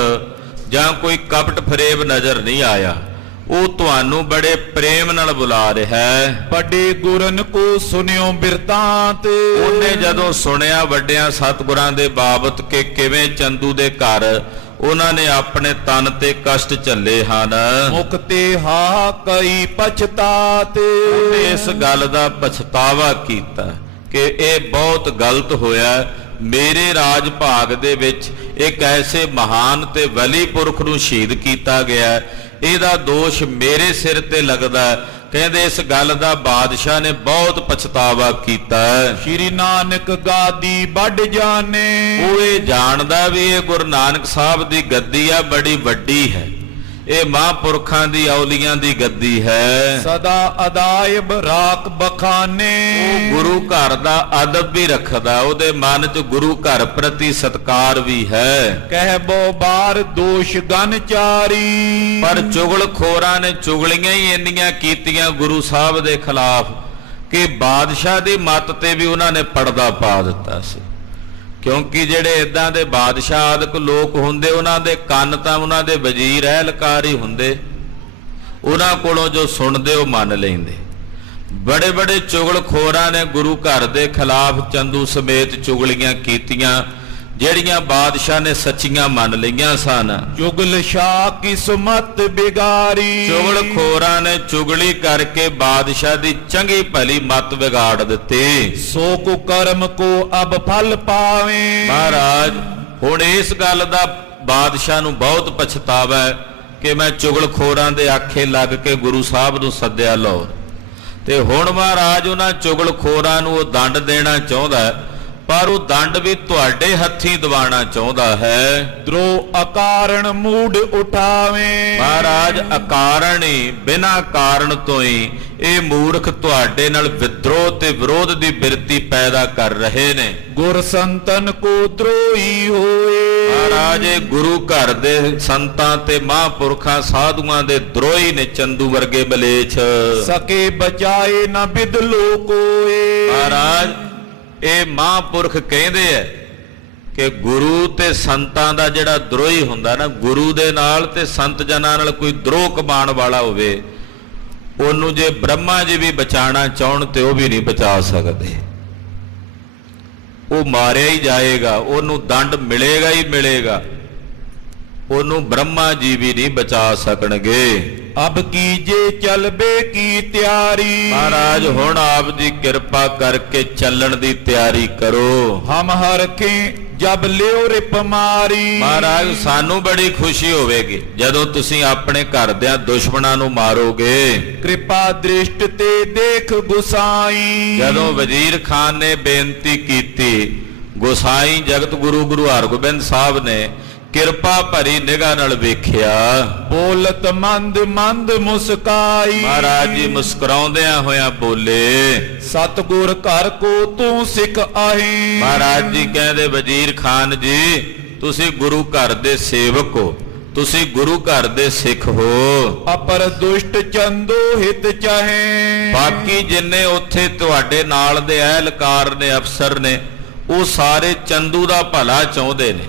ਜਾਂ ਕੋਈ ਕਪਟ ਫਰੇਬ ਨਜ਼ਰ ਨਹੀਂ ਆਇਆ, ਉਹ ਤੁਹਾਨੂੰ ਬੜੇ ਪ੍ਰੇਮ ਨਾਲ ਬੁਲਾ ਰਿਹਾ ਹੈ। ਵੱਡੇ ਗੁਰਨ ਕੋ ਸੁਨਿਓ ਬਿਰਤਾਂਤ। ਉਹਨੇ ਜਦੋਂ ਸੁਣਿਆ ਵੱਡਿਆਂ ਸਤਿਗੁਰਾਂ ਦੇ ਬਾਬਤ ਕਿ ਕਿਵੇਂ ਚੰਦੂ ਦੇ ਘਰ ਉਹਨਾਂ ਨੇ ਆਪਣੇ ਤਨ ਤੇ ਕਸ਼ਟ ਝੱਲੇ ਹਨ, ਮੁਖ ਤੇ ਹਾ ਕਈ ਪਛਤਾਤ। ਉਹਨੇ ਇਸ ਗੱਲ ਦਾ ਪਛਤਾਵਾ ਕੀਤਾ ਕਿ ਇਹ ਬਹੁਤ ਗਲਤ ਹੋਇਆ, ਮੇਰੇ ਰਾਜ ਭਾਗ ਦੇ ਵਿੱਚ ਇੱਕ ਐਸੇ ਮਹਾਨ ਤੇ ਵਲੀ ਪੁਰਖ ਨੂੰ ਸ਼ਹੀਦ ਕੀਤਾ ਗਿਆ, ਇਹਦਾ ਦੋਸ਼ ਮੇਰੇ ਸਿਰ ਤੇ ਲੱਗਦਾ। ਕਹਿੰਦੇ ਇਸ ਗੱਲ ਦਾ ਬਾਦਸ਼ਾਹ ਨੇ ਬਹੁਤ ਪਛਤਾਵਾ ਕੀਤਾ। ਸ਼੍ਰੀ ਨਾਨਕ ਗਾਦੀ ਵੱਡ ਜਾਣੇ। ਉਹ ਇਹ ਜਾਣਦਾ ਵੀ ਇਹ ਗੁਰੂ ਨਾਨਕ ਸਾਹਿਬ ਦੀ ਗੱਦੀ ਆ, ਬੜੀ ਵੱਡੀ ਹੈ, ਇਹ ਮਹਾਂਪੁਰਖਾਂ ਦੀ ਔਲੀਆਂ ਦੀ ਗੱਦੀ ਹੈ। ਸਦਾ ਅਦਾਇਬ ਰਾਖ ਬਖਾਨੇ। ਉਹ ਗੁਰੂ ਘਰ ਦਾ ਅਦਬ ਵੀ ਰੱਖਦਾ, ਉਹਦੇ ਮਨ 'ਚ ਗੁਰੂ ਘਰ ਪ੍ਰਤੀ ਸਤਕਾਰ ਵੀ ਹੈ। ਕਹਿਬੋ ਬਾਰ ਦੋਸ਼ ਗਨ ਚਾਰੀ। ਪਰ ਚੁਗਲਖੋਰਾਂ ਨੇ ਚੁਗਲੀਆਂ ਹੀ ਇੰਨੀਆਂ ਕੀਤੀਆਂ ਗੁਰੂ ਸਾਹਿਬ ਦੇ ਖਿਲਾਫ ਕਿ ਬਾਦਸ਼ਾਹ ਦੀ ਮੱਤ ਤੇ ਵੀ ਉਹਨਾਂ ਨੇ ਪਰਦਾ ਪਾ ਦਿੱਤਾ ਸੀ। ਕਿਉਂਕਿ ਜਿਹੜੇ ਇਦਾਂ ਦੇ ਬਾਦਸ਼ਾਹ ਆਦਿਕ ਲੋਕ ਹੁੰਦੇ ਉਹਨਾਂ ਦੇ ਕੰਨ ਤਾਂ ਉਹਨਾਂ ਦੇ ਵਜ਼ੀਰ ਅਹਿਲਕਾਰ ਹੀ ਹੁੰਦੇ, ਉਹਨਾਂ ਕੋਲੋਂ ਜੋ ਸੁਣਦੇ ਉਹ ਮੰਨ ਲੈਂਦੇ। ਬੜੇ ਬੜੇ ਚੁਗਲਖੋਰਾਂ ਨੇ ਗੁਰੂ ਘਰ ਦੇ ਖਿਲਾਫ ਚੰਦੂ ਸਮੇਤ ਚੁਗਲੀਆਂ ਕੀਤੀਆਂ, ਜਿਹੜੀਆਂ ਬਾਦਸ਼ਾਹ ਨੇ ਸੱਚੀਆਂ ਮੰਨ ਲਈਆਂ ਸਨ। ਚੁਗਲ ਸ਼ਾਹ ਕੀ ਸੁਮਤ ਬਿਗਾਰੀ, ਚੁਗਲਖੋਰਾਂ ਨੇ ਚੁਗਲੀ ਕਰਕੇ ਬਾਦਸ਼ਾਹ ਦੀ ਚੰਗੀ ਭਲੀ ਮੱਤ ਵਿਗਾੜ ਦਿੱਤੀ। ਸੋ ਕੁ ਕਰਮ ਕੋ ਅਬ ਫਲ ਪਾਵੇ। ਮਹਾਰਾਜ ਹੁਣ ਇਸ ਗੱਲ ਦਾ ਬਾਦਸ਼ਾਹ ਨੂੰ ਬਹੁਤ ਪਛਤਾਵਾ ਹੈ ਕਿ ਮੈਂ ਚੁਗਲਖੋਰਾਂ ਦੇ ਆਖੇ ਲੱਗ ਕੇ ਗੁਰੂ ਸਾਹਿਬ ਨੂੰ ਸੱਦਿਆ ਲਾਹੌਰ, ਤੇ ਹੁਣ ਮਹਾਰਾਜ ਉਹਨਾਂ ਚੁਗਲਖੋਰਾਂ ਨੂੰ ਉਹ ਦੰਡ ਦੇਣਾ ਚਾਹੁੰਦਾ ਹੈ, ਪਰ ਉਹ ਦੰਡ ਵੀ ਤੁਹਾਡੇ ਹੱਥੀਂ ਦਿਵਾਣਾ ਚਾਹੁੰਦਾ ਹੈ। ਦਰੋ ਅਕਾਰਣ ਮੂਡ ਉਠਾਵੇਂ। ਮਹਾਰਾਜ ਅਕਾਰਣ ਹੀ, ਬਿਨਾਂ ਕਾਰਨ ਤੋਂ ਹੀ ਇਹ ਮੂਰਖ ਤੁਹਾਡੇ ਨਾਲ ਵਿਦਰੋਹ ਤੇ ਵਿਰੋਧ ਦੀ ਬਿਰਤੀ ਪੈਦਾ ਕਰ ਰਹੇ ਨੇ। ਗੁਰ ਸੰਤਨ ਕੋ ਦਰੋਹੀ ਹੋਏ। ਮਹਾਰਾਜ ਇਹ ਗੁਰੂ ਘਰ ਦੇ ਸੰਤਾਂ ਤੇ ਮਹਾਂਪੁਰਖਾਂ ਸਾਧੂਆਂ ਦੇ ਦਰੋਹੀ ਨੇ, ਚੰਦੂ ਵਰਗੇ ਬਲੇਛ। ਸਕੇ ਬਚਾਏ ਨਾ ਬਿਦਲੋ ਕੋਏ। ਮਹਾਰਾਜ ਇਹ ਮਹਾਂਪੁਰਖ ਕਹਿੰਦੇ ਐ ਕਿ ਗੁਰੂ ਤੇ ਸੰਤਾਂ ਦਾ ਜਿਹੜਾ ਦਰੋਹੀ ਹੁੰਦਾ ਨਾ, ਗੁਰੂ ਦੇ ਨਾਲ ਤੇ ਸੰਤ ਜਨਾਂ ਨਾਲ ਕੋਈ ਦਰੋਹ ਕਮਾਉਣ ਵਾਲਾ ਹੋਵੇ, ਉਹਨੂੰ ਜੇ ਬ੍ਰਹਮਾ ਜੀ ਵੀ ਬਚਾਉਣਾ ਚਾਹਣ ਤੇ ਉਹ ਵੀ ਨਹੀਂ ਬਚਾ ਸਕਦੇ, ਉਹ ਮਾਰਿਆ ਹੀ ਜਾਏਗਾ, ਉਹਨੂੰ ਦੰਡ ਮਿਲੇਗਾ ਹੀ ਮਿਲੇਗਾ, ਉਹਨੂੰ ਬ੍ਰਹਮਾ ਜੀ ਵੀ ਨਹੀਂ ਬਚਾ ਸਕਣਗੇ। ਅਬ ਕੀਜੇ ਚਲਬੇ ਕੀ ਤਿਆਰੀ। ਮਹਾਰਾਜ ਹੁਣ ਆਪ ਦੀ ਕਿਰਪਾ ਕਰਕੇ ਚੱਲਣ ਦੀ ਤਿਆਰੀ ਕਰੋ। ਹਮ ਹਰਖੇ ਜਬ ਲਿਓ ਰਿਪ ਮਾਰੀ। ਮਹਾਰਾਜ ਸਾਨੂੰ ਬੜੀ ਖੁਸ਼ੀ ਹੋਵੇਗੀ ਜਦੋਂ ਤੁਸੀਂ ਆਪਣੇ ਘਰ ਦਿਆਂ ਦੁਸ਼ਮਣਾਂ ਨੂੰ ਮਾਰੋਗੇ। ਕਿਰਪਾ ਦ੍ਰਿਸ਼ਟ ਤੇ ਦੇਖ ਗੁਸਾਈ। ਜਦੋਂ ਵਜ਼ੀਰ ਖਾਨ ਨੇ ਬੇਨਤੀ ਕੀਤੀ, ਗੁਸਾਈ ਜਗਤ ਗੁਰੂ ਗੁਰੂ ਹਰਗੋਬਿੰਦ ਸਾਹਿਬ ਨੇ ਕਿਰਪਾ ਭਰੀ ਨਿਗਾਹ ਨਾਲ ਵੇਖਿਆ। ਬੋਲਤ ਮੰਦ ਮੰਦ ਮੁਸਕਾਈ। ਮਹਾਰਾਜ ਜੀ ਮੁਸਕਰਾਉਂਦਿਆਂ ਹੋਇਆਂ ਬੋਲੇ, ਸਤਿਗੁਰ ਘਰ ਕੋ ਤੂੰ ਸਿੱਖ ਆਹੀ। ਮਹਾਰਾਜ ਜੀ ਕਹਿੰਦੇ, ਵਜ਼ੀਰ ਖਾਨ ਜੀ ਤੁਸੀਂ ਗੁਰੂ ਘਰ ਦੇ ਸੇਵਕ ਹੋ, ਤੁਸੀਂ ਗੁਰੂ ਘਰ ਦੇ ਸਿੱਖ ਹੋ। ਅਪਰ ਦੁਸ਼ਟ ਚੰਦੋ ਹਿਤ ਚਾਹੇ। ਬਾਕੀ ਜਿੰਨੇ ਉੱਥੇ ਤੁਹਾਡੇ ਨਾਲ ਦੇ ਅਹਿਲਕਾਰ ਨੇ, ਅਫਸਰ ਨੇ, ਉਹ ਸਾਰੇ ਚੰਦੂ ਦਾ ਭਲਾ ਚਾਹੁੰਦੇ ਨੇ,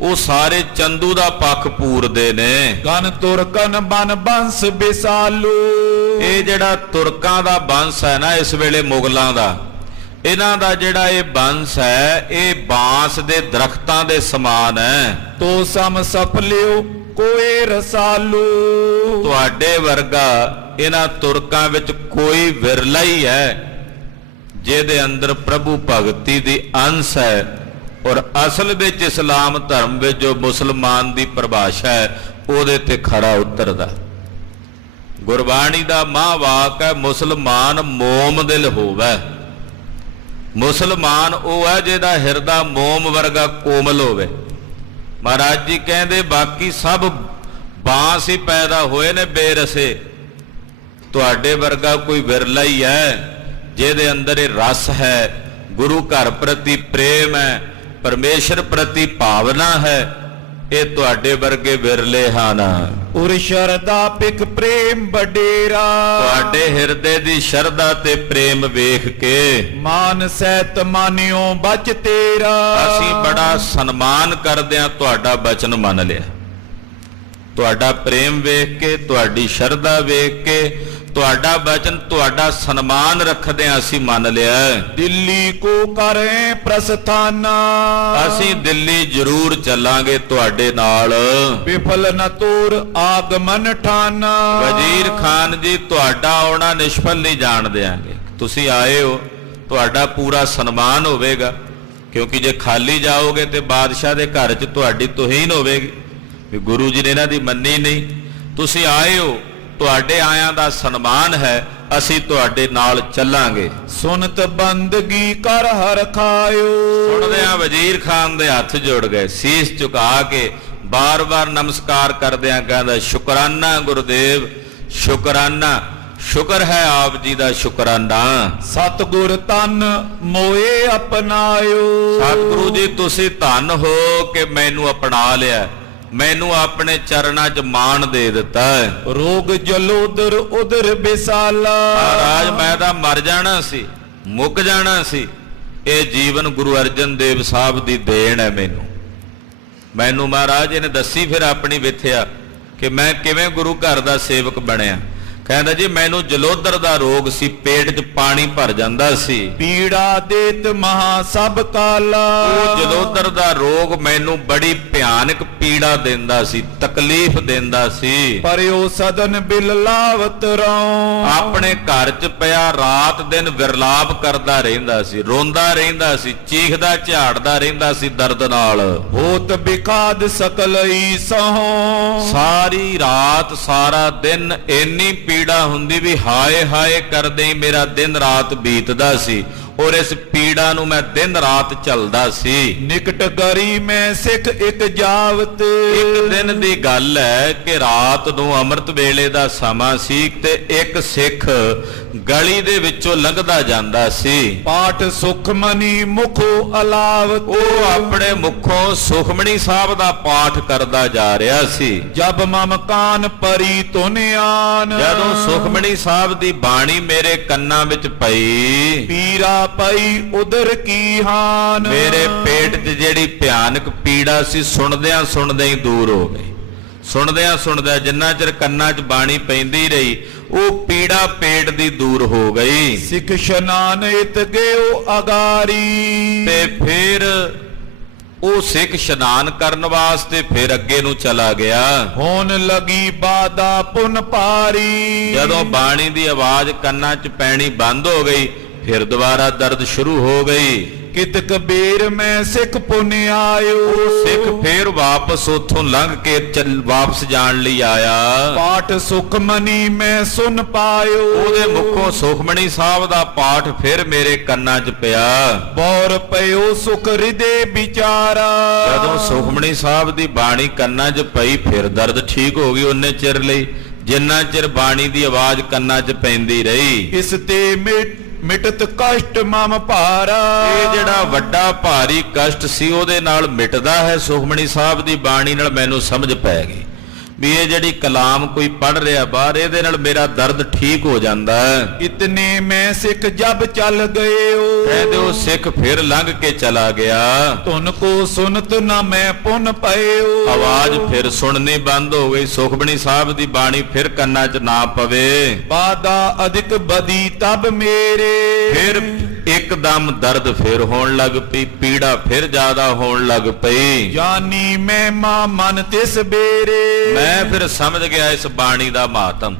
ਉਹ ਸਾਰੇ ਚੰਦੂ ਦਾ ਪੱਖ ਪੂਰਦੇ ਨੇ। ਗਨ ਤੁਰਕਨ ਬਨ ਬੰਸ ਬਿਸਾਲੂ। ਇਹ ਜਿਹੜਾ ਤੁਰਕਾਂ ਦਾ ਬੰਸ ਹੈ ਨਾ, ਇਸ ਵੇਲੇ ਮੁਗਲਾਂ ਦਾ, ਇਹਨਾਂ ਦਾ ਜਿਹੜਾ ਇਹ ਬੰਸ ਹੈ, ਇਹ ਬਾਂਸ ਦੇ ਦਰਖਤਾਂ ਦੇ ਸਮਾਨ ਹੈ। ਤੋ ਸਮ ਸਫਲਿਓ ਕੋਏ ਰਸਾਲੂ। ਤੁਹਾਡੇ ਵਰਗਾ ਇਹਨਾਂ ਤੁਰਕਾਂ ਵਿੱਚ ਕੋਈ ਵਿਰਲਾ ਹੀ ਹੈ ਜਿਹਦੇ ਅੰਦਰ ਪ੍ਰਭੂ ਭਗਤੀ ਦੀ ਅੰਸ਼ ਹੈ, ਔਰ ਅਸਲ ਵਿੱਚ ਇਸਲਾਮ ਧਰਮ ਵਿੱਚ ਜੋ ਮੁਸਲਮਾਨ ਦੀ ਪਰਿਭਾਸ਼ਾ ਹੈ ਉਹਦੇ ਤੇ ਖਰਾ ਉਤਰਦਾ। ਗੁਰਬਾਣੀ ਦਾ ਮਹਾਂਵਾਕ ਹੈ, ਮੁਸਲਮਾਨ ਮੋਮ ਦਿਲ ਹੋਵੇ। ਮੁਸਲਮਾਨ ਉਹ ਹੈ ਜਿਹਦਾ ਹਿਰਦਾ ਮੋਮ ਵਰਗਾ ਕੋਮਲ ਹੋਵੇ। ਮਹਾਰਾਜ ਜੀ ਕਹਿੰਦੇ ਬਾਕੀ ਸਭ ਬਾਂਸ ਹੀ ਪੈਦਾ ਹੋਏ ਨੇ ਬੇਰਸੇ, ਤੁਹਾਡੇ ਵਰਗਾ ਕੋਈ ਵਿਰਲਾ ਹੀ ਹੈ ਜਿਹਦੇ ਅੰਦਰ ਇਹ ਰਸ ਹੈ, ਗੁਰੂ ਘਰ ਪ੍ਰਤੀ ਪ੍ਰੇਮ ਹੈ, ਪਰਮੇਸ਼ਰ ਪ੍ਰਤੀ ਭਾਵਨਾ ਹੈ, ਇਹ ਤੁਹਾਡੇ ਵਰਗੇ ਵਿਰਲੇ ਹਨ। ਉਰ ਸ਼ਰਦਾ ਪਿਕ ਪ੍ਰੇਮ ਬਡੇਰਾ। ਤੁਹਾਡੇ ਹਿਰਦੇ ਦੀ ਸ਼ਰਧਾ ਤੇ ਪ੍ਰੇਮ ਵੇਖ ਕੇ ਮਾਨ ਸਹਿਤ ਮਾਨਿਓ ਬਚ ਤੇਰਾ। ਅਸੀਂ ਬੜਾ ਸਨਮਾਨ ਕਰਦਿਆਂ ਤੁਹਾਡਾ ਬਚਨ ਮੰਨ ਲਿਆ। ਤੁਹਾਡਾ ਪ੍ਰੇਮ ਵੇਖ ਕੇ, ਤੁਹਾਡੀ ਸ਼ਰਧਾ ਵੇਖ ਕੇ, ਤੁਹਾਡਾ ਬਚਨ, ਤੁਹਾਡਾ ਸਨਮਾਨ ਰੱਖਦਿਆਂ ਅਸੀਂ ਮੰਨ ਲਿਆ। ਦਿੱਲੀ ਕੋ ਕਰੇ ਪ੍ਰਸਥਾਨਾ। ਅਸੀਂ ਦਿੱਲੀ ਜ਼ਰੂਰ ਚੱਲਾਂਗੇ ਤੁਹਾਡੇ ਨਾਲ। ਵਿਫਲ ਨ ਤੋਰ ਆਗਮਨ ਠਾਨਾ। ਵਜ਼ੀਰ ਖਾਨ ਜੀ ਤੁਹਾਡਾ ਆਉਣਾ ਨਿਸ਼ਫਲ ਨਹੀਂ ਜਾਣ ਦਿਆਂਗੇ। ਤੁਸੀਂ ਆਏ ਹੋ, ਤੁਹਾਡਾ ਪੂਰਾ ਸਨਮਾਨ ਹੋਵੇਗਾ, ਕਿਉਂਕਿ ਜੇ ਖਾਲੀ ਜਾਓਗੇ ਤੇ ਬਾਦਸ਼ਾਹ ਦੇ ਘਰ 'ਚ ਤੁਹਾਡੀ ਤੋਹੀਨ ਹੋਵੇਗੀ ਵੀ ਗੁਰੂ ਜੀ ਨੇ ਇਹਨਾਂ ਦੀ ਮੰਨੀ ਨਹੀਂ। ਤੁਸੀਂ ਆਏ ਹੋ, ਤੁਹਾਡੇ ਆਇਆਂ ਦਾ ਸਨਮਾਨ ਹੈ, ਅਸੀਂ ਤੁਹਾਡੇ ਨਾਲ ਚੱਲਾਂਗੇ। ਸੁਨਤ ਬੰਦਗੀ ਕਰ ਹਰ ਖਾਇਓ। ਸੁਣਦਿਆਂ ਵਜ਼ੀਰ ਖਾਨ ਦੇ ਹੱਥ ਜੁੜ ਗਏ, ਸੀਸ ਝੁਕਾ ਕੇ ਬਾਰ-ਬਾਰ ਨਮਸਕਾਰ ਕਰਦਿਆਂ ਕਹਿੰਦਾ, ਸ਼ੁਕਰਾਨਾ ਗੁਰਦੇਵ, ਸ਼ੁਕਰਾਨਾ, ਸ਼ੁਕਰ ਹੈ ਆਪ ਜੀ ਦਾ ਸ਼ੁਕਰਾਨਾ। ਸਤਿਗੁਰ ਤਨ ਮੋਏ ਅਪਨਾਇਓ। ਸਤਿਗੁਰੂ ਜੀ ਤੁਸੀਂ ਧੰਨ ਹੋ ਕਿ ਮੈਨੂੰ ਅਪਣਾ ਲਿਆ, ਮੈਨੂੰ ਆਪਣੇ ਚਰਨਾਂ 'ਚ ਮਾਣ ਦੇ ਦਿੱਤਾ ਹੈ। ਰੋਗ ਜਲੋਦਰ ਉਦਰ ਬਿਸਾਲਾ। ਮਹਾਰਾਜ ਮੈਂ ਤਾਂ ਮਰ ਜਾਣਾ ਸੀ, ਮੁੱਕ ਜਾਣਾ ਸੀ, ਇਹ ਜੀਵਨ ਗੁਰੂ ਅਰਜਨ ਦੇਵ ਸਾਹਿਬ ਦੀ ਦੇਣ ਹੈ। ਮੈਨੂੰ ਮਹਾਰਾਜ ਇਹਨੇ ਦੱਸੀ ਫਿਰ ਆਪਣੀ ਵਿਥਿਆ ਕਿ ਮੈਂ ਕਿਵੇਂ ਗੁਰੂ ਘਰ ਦਾ ਸੇਵਕ ਬਣਿਆ। ਕਹਿੰਦਾ ਜੀ ਮੈਨੂੰ ਜਲੋਦਰ ਦਾ ਰੋਗ ਸੀ, ਪੇਟ 'ਚ ਪਾਣੀ ਭਰ ਜਾਂਦਾ ਸੀ। ਪੀੜਾ ਦੇਤ ਮਹਾ ਸਭ ਕਾਲਾ। ਉਹ ਜਲੋਦਰ ਦਾ ਰੋਗ ਮੈਨੂੰ ਬੜੀ ਭਿਆਨਕ ਪੀੜਾ ਦਿੰਦਾ ਸੀ, ਤਕਲੀਫ ਦਿੰਦਾ ਸੀ। ਪਰਿਓ ਸਦਨ ਬਿਲ ਲਾਵਤ ਰਉ। ਆਪਣੇ ਘਰ 'ਚ ਪਿਆ ਰਾਤ ਦਿਨ ਵਿਰਲਾਪ ਕਰਦਾ ਰਹਿੰਦਾ ਸੀ, ਰੋਂਦਾ ਰਹਿੰਦਾ ਸੀ, ਚੀਖਦਾ ਝਾੜਦਾ ਰਹਿੰਦਾ ਸੀ ਦਰਦ ਨਾਲ। ਹੋਤ ਬਿਖਾਦ ਸਕਲ ਈਸਹੁ। ਸਾਰੀ ਰਾਤ ਸਾਰਾ ਦਿਨ ਇੰਨੀ ਪੀੜਾ ਹੁੰਦੀ ਵੀ ਹਾਏ ਹਾਏ ਕਰਦੇ ਹੀ ਮੇਰਾ ਦਿਨ ਰਾਤ ਬੀਤਦਾ ਸੀ, ਔਰ ਇਸ ਪੀੜਾ ਨੂੰ ਮੈਂ ਦਿਨ ਰਾਤ ਝੱਲਦਾ ਸੀ। ਨਿਕਟ ਗਰੀ ਮੈਂ ਸਿੱਖ ਇੱਕ ਜਾਵਤ। ਇੱਕ ਦਿਨ ਦੀ ਗੱਲ ਹੈ ਕਿ ਰਾਤ ਨੂੰ ਅੰਮ੍ਰਿਤ ਵੇਲੇ ਦਾ ਸਮਾਂ ਸੀ ਤੇ ਇੱਕ ਸਿੱਖ ਗਲੀ ਦੇ ਵਿੱਚੋਂ ਲੰਘਦਾ ਜਾਂਦਾ ਸੀ। ਪਾਠ ਸੁਖਮਨੀ ਮੁਖੋ ਅਲਾਵਤ। ਉਹ ਆਪਣੇ ਮੁਖੋਂ ਸੁਖਮਣੀ ਸਾਹਿਬ ਦਾ ਪਾਠ ਕਰਦਾ ਜਾ ਰਿਹਾ ਸੀ। ਜਬ ਮਮ ਕਾਨ ਪਰੀ ਧੁਨਿਆਨ। ਜਦੋਂ ਸੁਖਮਣੀ ਸਾਹਿਬ ਦੀ ਬਾਣੀ ਮੇਰੇ ਕੰਨਾਂ ਵਿੱਚ ਪਈ, ਪੀਰਾ ਪਈ ਉਦਰ ਕੀ ਹਾਨ। ਮੇਰੇ ਪੇਟ 'ਚ ਜਿਹੜੀ ਭਿਆਨਕ ਪੀੜਾ ਸੀ ਸੁਣਦਿਆਂ ਸੁਣਦਿਆਂ ਹੀ ਦੂਰ ਹੋ ਗਈ। ਸੁਣਦਿਆਂ ਸੁਣਦਿਆਂ ਜਿੰਨਾ ਚਿਰ ਕੰਨਾਂ 'ਚ ਬਾਣੀ ਪੈਂਦੀ ਰਹੀ ਉਹ ਪੀੜਾ ਪੇਟ ਦੀ ਦੂਰ ਹੋ ਗਈ। ਸਿੱਖ ਇਸ਼ਨਾਨ ਇਤ ਗਿਓ ਅਗਾਰੀ। ਤੇ ਫਿਰ ਉਹ ਸਿੱਖ ਇਸ਼ਨਾਨ ਕਰਨ ਵਾਸਤੇ ਫਿਰ ਅੱਗੇ ਨੂੰ ਚਲਾ ਗਿਆ। ਹੋਣ ਲਗੀ ਬਾਦਾ ਪੁਨ ਪਾਰੀ। ਜਦੋਂ ਬਾਣੀ ਦੀ ਆਵਾਜ਼ ਕੰਨਾਂ 'ਚ ਪੈਣੀ ਬੰਦ ਹੋ ਗਈ ਫਿਰ ਦੁਬਾਰਾ ਦਰਦ ਸ਼ੁਰੂ ਹੋ ਗਈ। ਕਿਤ ਕਬੀਰ ਮੈਂ ਸਿੱਖ ਪੁਨ ਆਇਓ। ਸਿੱਖ ਫੇਰ ਵਾਪਸ ਉਥੋਂ ਲੰਘ ਕੇ ਵਾਪਸ ਜਾਣ ਲਈ ਆਇਆ। ਪਾਠ ਸੁਖਮਨੀ ਮੈਂ ਸੁਨ ਪਾਇਓ। ਉਹਦੇ ਮੁਖੋਂ ਸੁਖਮਣੀ ਸਾਹਿਬ ਦਾ ਪਾਠ ਫਿਰ ਮੇਰੇ ਕੰਨਾਂ 'ਚ ਪਿਆ। ਬੌਰ ਪਇਓ ਸੁਖ ਹਿਰਦੇ ਵਿਚਾਰਾ। ਜਦੋਂ ਸੁਖਮਣੀ ਸਾਹਿਬ ਦੀ ਬਾਣੀ ਕੰਨਾਂ 'ਚ ਪਈ ਫਿਰ ਦਰਦ ਠੀਕ ਹੋ ਗਈ ਉਹਨੇ ਚਿਰ ਲਈ, ਜਿੰਨਾ ਚਿਰ ਬਾਣੀ ਦੀ ਆਵਾਜ਼ ਕੰਨਾਂ 'ਚ ਪੈਂਦੀ ਰਹੀ। ਇਸ ਤੇ ਮਿਟਤ ਕਸ਼ਟ ਮਮ ਭਾਰਾ। ਇਹ ਜਿਹੜਾ ਵੱਡਾ ਭਾਰੀ ਕਸ਼ਟ ਸੀ ਉਹਦੇ ਨਾਲ ਮਿਟਦਾ ਹੈ ਸੁਖਮਣੀ ਸਾਹਿਬ ਦੀ ਬਾਣੀ ਨਾਲ। ਮੈਨੂੰ ਸਮਝ ਪੈ ਗਈ ਵੀ ਇਹ ਜਿਹੜੀ ਕਲਾਮ ਕੋਈ ਪੜ ਰਿਹਾ ਬਾਹਰ ਇਹਦੇ ਨਾਲ ਮੇਰਾ ਦਰਦ ਠੀਕ ਹੋ ਜਾਂਦਾ ਹੈ। ਇਤਨੇ ਮੈਂ ਸਿੱਖ ਜਬ ਚੱਲ ਗਏਓ। ਕਹਿੰਦੇ ਉਹ ਸਿੱਖ ਫਿਰ ਲੰਘ ਕੇ ਚਲਾ ਗਿਆ। ਧੁਨ ਕੋ ਸੁਨਤ ਨਾ ਮੈਂ ਪੁਨ ਪਇਓ। ਆਵਾਜ਼ ਫਿਰ ਸੁਣਨੀ ਬੰਦ ਹੋ ਗਈ, ਸੁਖਮਣੀ ਸਾਹਿਬ ਦੀ ਬਾਣੀ ਫਿਰ ਕੰਨਾਂ 'ਚ ਨਾ ਪਵੇ। ਬਾਦਾ ਅਧਿਕ ਬਦੀ ਤਬ ਮੇਰੇ। ਫਿਰ ਇੱਕਦਮ ਦਰਦ ਫਿਰ ਹੋਣ ਲੱਗ ਪਈ, ਪੀੜਾ ਫਿਰ ਜ਼ਿਆਦਾ ਹੋਣ ਲੱਗ ਪਈ। ਜਾਨੀ ਮੈਂ ਮਾ ਮਨ ਤਿਸ ਬੇਰੇ। ਮੈਂ ਫਿਰ ਸਮਝ ਗਿਆ ਇਸ ਬਾਣੀ ਦਾ ਮਹੱਤਮ,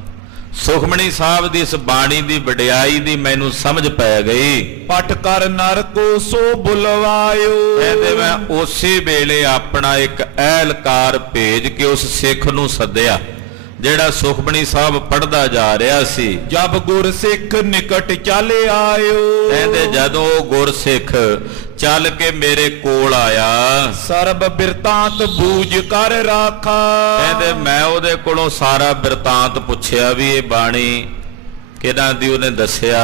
ਸੁਖਮਣੀ ਸਾਹਿਬ ਦੀ ਇਸ ਬਾਣੀ ਦੀ ਵਡਿਆਈ ਦੀ ਮੈਨੂੰ ਸਮਝ ਪੈ ਗਈ। ਪਟ ਕਰ ਨਰ ਕੋ ਸੋ ਬੁਲਵਾਇਓ। ਕਹਿੰਦੇ ਮੈਂ ਉਸੇ ਵੇਲੇ ਆਪਣਾ ਇੱਕ ਅਹਿਲਕਾਰ ਭੇਜ ਕੇ ਉਸ ਸਿੱਖ ਨੂੰ ਸੱਦਿਆ ਜਿਹੜਾ ਸੁਖਮਣੀ ਸਾਹਿਬ ਪੜ੍ਹਦਾ ਜਾ ਰਿਹਾ ਸੀ। ਜਬ ਗੁਰ ਸਿੱਖ ਨਿਕਟ ਚੱਲ ਆਇਓ। ਕਹਿੰਦੇ ਜਦੋਂ ਉਹ ਗੁਰਸਿੱਖ ਚੱਲ ਕੇ ਮੇਰੇ ਕੋਲ ਆਇਆ। ਸਰਬ ਬਿਰਤਾਂਤ ਬੂਝ ਕਰ ਰਾਖਾ। ਕਹਿੰਦੇ ਮੈਂ ਉਹਦੇ ਕੋਲੋਂ ਸਾਰਾ ਬਿਰਤਾਂਤ ਪੁੱਛਿਆ ਵੀ ਇਹ ਬਾਣੀ ਕਿਹਨਾਂ ਦੀ, ਉਹਨੇ ਦੱਸਿਆ।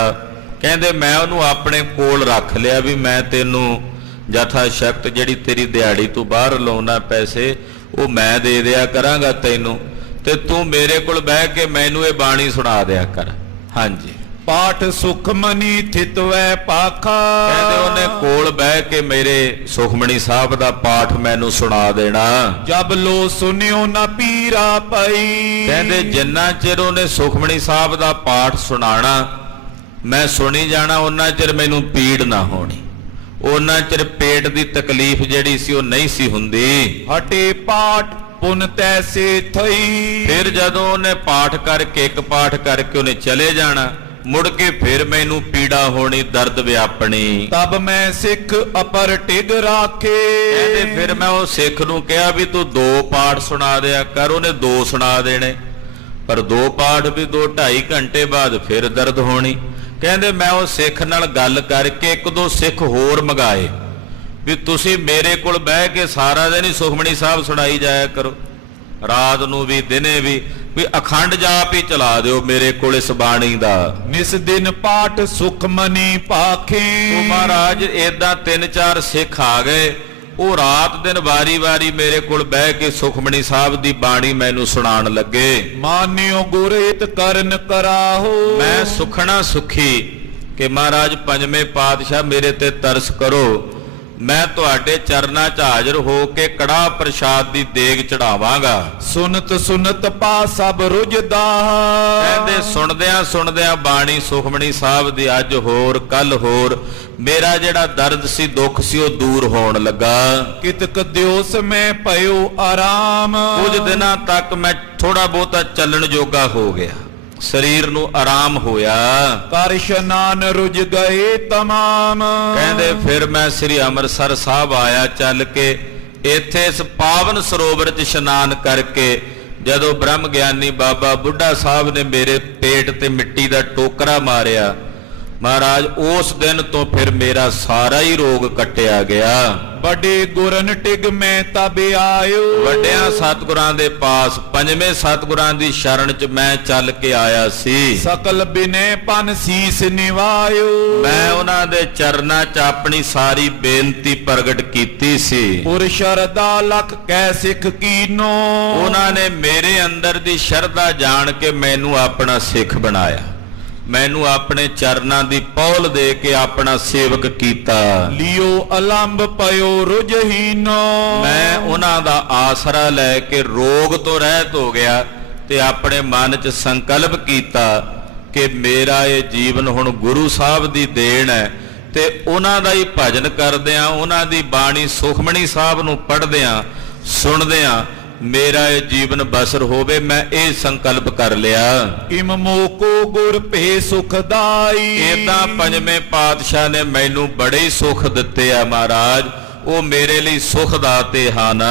ਕਹਿੰਦੇ ਮੈਂ ਉਹਨੂੰ ਆਪਣੇ ਕੋਲ ਰੱਖ ਲਿਆ ਵੀ ਮੈਂ ਤੈਨੂੰ ਜਥਾ ਸ਼ਕਤ ਜਿਹੜੀ ਤੇਰੀ ਦਿਹਾੜੀ ਤੂੰ ਬਾਹਰ ਲਾਉਣਾ ਪੈਸੇ ਉਹ ਮੈਂ ਦੇ ਦਿਆ ਕਰਾਂਗਾ ਤੈਨੂੰ, ਤੇ ਤੂੰ ਮੇਰੇ ਕੋਲ ਬਹਿ ਕੇ ਮੈਨੂੰ ਇਹ ਬਾਣੀ ਸੁਣਾ ਦਿਆ ਕਰ। ਹਾਂਜੀ। ਪਾਠ ਸੁਖਮਨੀ ਥਿਤਵੈ ਪਾਖਾ। ਕਹਿੰਦੇ ਉਹਨੇ ਕੋਲ ਬਹਿ ਕੇ ਮੇਰੇ ਸੁਖਮਣੀ ਸਾਹਿਬ ਦਾ ਪਾਠ ਮੈਨੂੰ ਸੁਣਾ ਦੇਣਾ। ਜਬ ਲੋ ਸੁਨਿਓ ਨਾ ਪੀਰਾ ਪਈ। ਕਹਿੰਦੇ ਜਿੰਨਾ ਚਿਰ ਉਹਨੇ ਸੁਖਮਣੀ ਸਾਹਿਬ ਦਾ ਪਾਠ ਸੁਣਾਣਾ ਮੈਂ ਸੁਣੀ ਜਾਣਾ, ਉਹਨਾਂ ਚਿਰ ਮੈਨੂੰ ਪੀੜ ਨਾ ਹੋਣੀ, ਉਹਨਾਂ ਚਿਰ ਪੇਟ ਦੀ ਤਕਲੀਫ ਜਿਹੜੀ ਸੀ ਉਹ ਨਹੀਂ ਸੀ ਹੁੰਦੀ। ਹਟੇ ਪਾਠ ਪੁਨ ਤੈਸੇ ਥਈ। ਫਿਰ ਜਦੋਂ ਉਹਨੇ ਪਾਠ ਕਰਕੇ ਇੱਕ ਪਾਠ ਕਰਕੇ ਉਹਨੇ ਚਲੇ ਜਾਣਾ, ਮੁੜ ਕੇ ਫਿਰ ਮੈਨੂੰ ਪੀੜਾ ਹੋਣੀ, ਦਰਦ ਵਿਆਪਣੀ। ਤਬ ਮੈਂ ਸਿੱਖ ਅਪਰ ਟਿਗ ਰਾਖੇ। ਕਹਿੰਦੇ ਫਿਰ ਮੈਂ ਉਹ ਸਿੱਖ ਨੂੰ ਕਿਹਾ ਵੀ ਤੂੰ 2 ਪਾਠ ਸੁਣਾ ਦਿਆ ਕਰ। ਉਹਨੇ 2 ਸੁਣਾ ਦੇਣੇ, ਪਰ 2 ਪਾਠ ਵੀ 2-2.5 ਘੰਟੇ ਬਾਅਦ ਫਿਰ ਦਰਦ ਹੋਣੀ। ਕਹਿੰਦੇ ਮੈਂ ਉਹ ਸਿੱਖ ਨਾਲ ਗੱਲ ਕਰਕੇ 1-2 ਸਿੱਖ ਹੋਰ ਮੰਗਾਏ ਵੀ ਤੁਸੀਂ ਮੇਰੇ ਕੋਲ ਬਹਿ ਕੇ ਸਾਰਾ ਦਿਨ ਹੀ ਸੁਖਮਣੀ ਸਾਹਿਬ ਸੁਣਾਈ ਜਾਇਆ ਕਰੋ, ਰਾਤ ਨੂੰ ਵੀ ਦਿਨੇ ਵੀ ਅਖੰਡ ਜਾਪ ਹੀ ਚਲਾ ਦਿਓ ਮੇਰੇ ਕੋਲ ਇਸ ਬਾਣੀ ਦਾ। ਨਿਸ ਦਿਨ ਪਾਠ ਸੁਖਮਨੀ ਪਾਖੇ। ਉਹ ਮਹਾਰਾਜ ਏਦਾਂ 3-4 ਸਿੱਖ ਆ ਗਏ, ਉਹ ਰਾਤ ਦਿਨ ਵਾਰੀ-ਵਾਰੀ ਮੇਰੇ ਕੋਲ ਬਹਿ ਕੇ ਸੁਖਮਣੀ ਸਾਹਿਬ ਦੀ ਬਾਣੀ ਮੈਨੂੰ ਸੁਣਾਉਣ ਲੱਗੇ। ਮਾਨਿਓ ਗੁਰ ਹਿਤ ਕਰਨ ਕਰਾਹੋ। ਮੈਂ ਸੁਖਣਾ ਸੁਖੀ ਕਿ ਮਹਾਰਾਜ ਪੰਜਵੇਂ ਪਾਤਸ਼ਾਹ ਮੇਰੇ ਤੇ ਤਰਸ ਕਰੋ, ਮੈਂ ਤੁਹਾਡੇ ਚਰਨਾਂ 'ਚ ਹਾਜ਼ਰ ਹੋ ਕੇ ਕੜਾਹ ਪ੍ਰਸ਼ਾਦ ਦੀ ਦੇਗ ਚੜਾਵਾਂਗਾ। ਸੁਨਤ ਸੁਨਤ ਪਾ ਸਭ ਰੁਜਦਾ। ਕਹਿੰਦੇ ਸੁਣਦਿਆਂ ਸੁਣਦਿਆਂ ਬਾਣੀ ਸੁਖਮਣੀ ਸਾਹਿਬ ਦੀ ਅੱਜ ਹੋਰ ਕੱਲ ਹੋਰ ਮੇਰਾ ਜਿਹੜਾ ਦਰਦ ਸੀ ਦੁੱਖ ਸੀ ਉਹ ਦੂਰ ਹੋਣ ਲੱਗਾ। ਕਿਤਕ ਦਿਓਸ ਮੈਂ ਪਇਓ ਆਰਾਮ। ਕੁਝ ਦਿਨਾਂ ਤੱਕ ਮੈਂ ਥੋੜਾ ਬਹੁਤਾ ਚੱਲਣ ਜੋਗਾ ਹੋ ਗਿਆ, ਸਰੀਰ ਨੂੰ ਆਰਾਮ ਹੋਇਆ। ਕਰ ਇਸ਼ਨਾਨ ਰੁਜ ਗਏ ਤਮਾਮ। ਕਹਿੰਦੇ ਫਿਰ ਮੈਂ ਸ੍ਰੀ ਅੰਮ੍ਰਿਤਸਰ ਸਾਹਿਬ ਆਇਆ ਚੱਲ ਕੇ। ਇੱਥੇ ਇਸ ਪਾਵਨ ਸਰੋਵਰ 'ਚ ਇਸ਼ਨਾਨ ਕਰਕੇ ਜਦੋਂ ਬ੍ਰਹਮ ਗਿਆਨੀ ਬਾਬਾ ਬੁੱਢਾ ਸਾਹਿਬ ਨੇ ਮੇਰੇ ਪੇਟ ਤੇ ਮਿੱਟੀ ਦਾ ਟੋਕਰਾ ਮਾਰਿਆ, ਮਹਾਰਾਜ ਉਸ ਦਿਨ ਤੋਂ ਫਿਰ ਮੇਰਾ ਸਾਰਾ ਹੀ ਰੋਗ ਕੱਟਿਆ ਗਿਆ। ਵੱਡੇ ਗੁਰਨ ਟਿਗ ਮੈਂ ਤਬ ਆਇਓ। ਵੱਡਿਆਂ ਸਤਿਗੁਰਾਂ ਦੇ ਪਾਸ ਪੰਜਵੇਂ ਸਤਿਗੁਰਾਂ ਦੀ ਸ਼ਰਨ 'ਚ ਮੈਂ ਚੱਲ ਕੇ ਆਇਆ ਸੀ। ਸਕਲ ਬਿਨੇ ਪਨ ਸੀਸ ਨਿਵਾਇਓ। ਮੈਂ ਉਹਨਾਂ ਦੇ ਚਰਨਾਂ 'ਚ ਆਪਣੀ ਸਾਰੀ ਬੇਨਤੀ ਪ੍ਰਗਟ ਕੀਤੀ ਸੀ। ਪੁਰ ਸ਼ਰਦਾ ਲਖ ਕੈ ਸਿੱਖ ਕੀਨੋ। ਉਹਨਾਂ ਨੇ ਮੇਰੇ ਅੰਦਰ ਦੀ ਸ਼ਰਧਾ ਜਾਣ ਕੇ ਮੈਨੂੰ ਆਪਣਾ ਸਿੱਖ ਬਣਾਇਆ, ਮੈਨੂੰ ਆਪਣੇ ਚਰਨਾਂ ਦੀ ਪੌਲ ਦੇ ਕੇ ਆਪਣਾ ਸੇਵਕ ਕੀਤਾ। ਲਿਓ ਅਲੰਬ ਪਇਓ ਰੁਜਹੀਨੋ। ਮੈਂ ਉਹਨਾਂ ਦਾ ਆਸਰਾ ਲੈ ਕੇ ਰੋਗ ਤੋਂ ਰਹਿਤ ਹੋ ਗਿਆ ਤੇ ਆਪਣੇ ਮਨ 'ਚ ਸੰਕਲਪ ਕੀਤਾ ਕਿ ਮੇਰਾ ਇਹ ਜੀਵਨ ਹੁਣ ਗੁਰੂ ਸਾਹਿਬ ਦੀ ਦੇਣ ਹੈ ਤੇ ਉਹਨਾਂ ਦਾ ਹੀ ਭਜਨ ਕਰਦਿਆਂ, ਉਹਨਾਂ ਦੀ ਬਾਣੀ ਸੁਖਮਣੀ ਸਾਹਿਬ ਨੂੰ ਪੜ੍ਹਦਿਆਂ ਸੁਣਦਿਆਂ ਮੇਰਾ ਇਹ ਜੀਵਨ ਬਸਰ ਹੋਵੇ। ਮੈਂ ਇਹ ਸੰਕਲਪ ਕਰ ਲਿਆ। ਇਮ ਮੋਕੋ ਗੁਰ ਭੇ ਸੁਖਦਾਈ। ਏਦਾਂ ਪੰਜਵੇਂ ਪਾਤਸ਼ਾਹ ਨੇ ਮੈਨੂੰ ਬੜੇ ਹੀ ਸੁੱਖ ਦਿੱਤੇ ਆ ਮਹਾਰਾਜ, ਉਹ ਮੇਰੇ ਲਈ ਸੁਖ ਦਾਤੇ ਹਨ।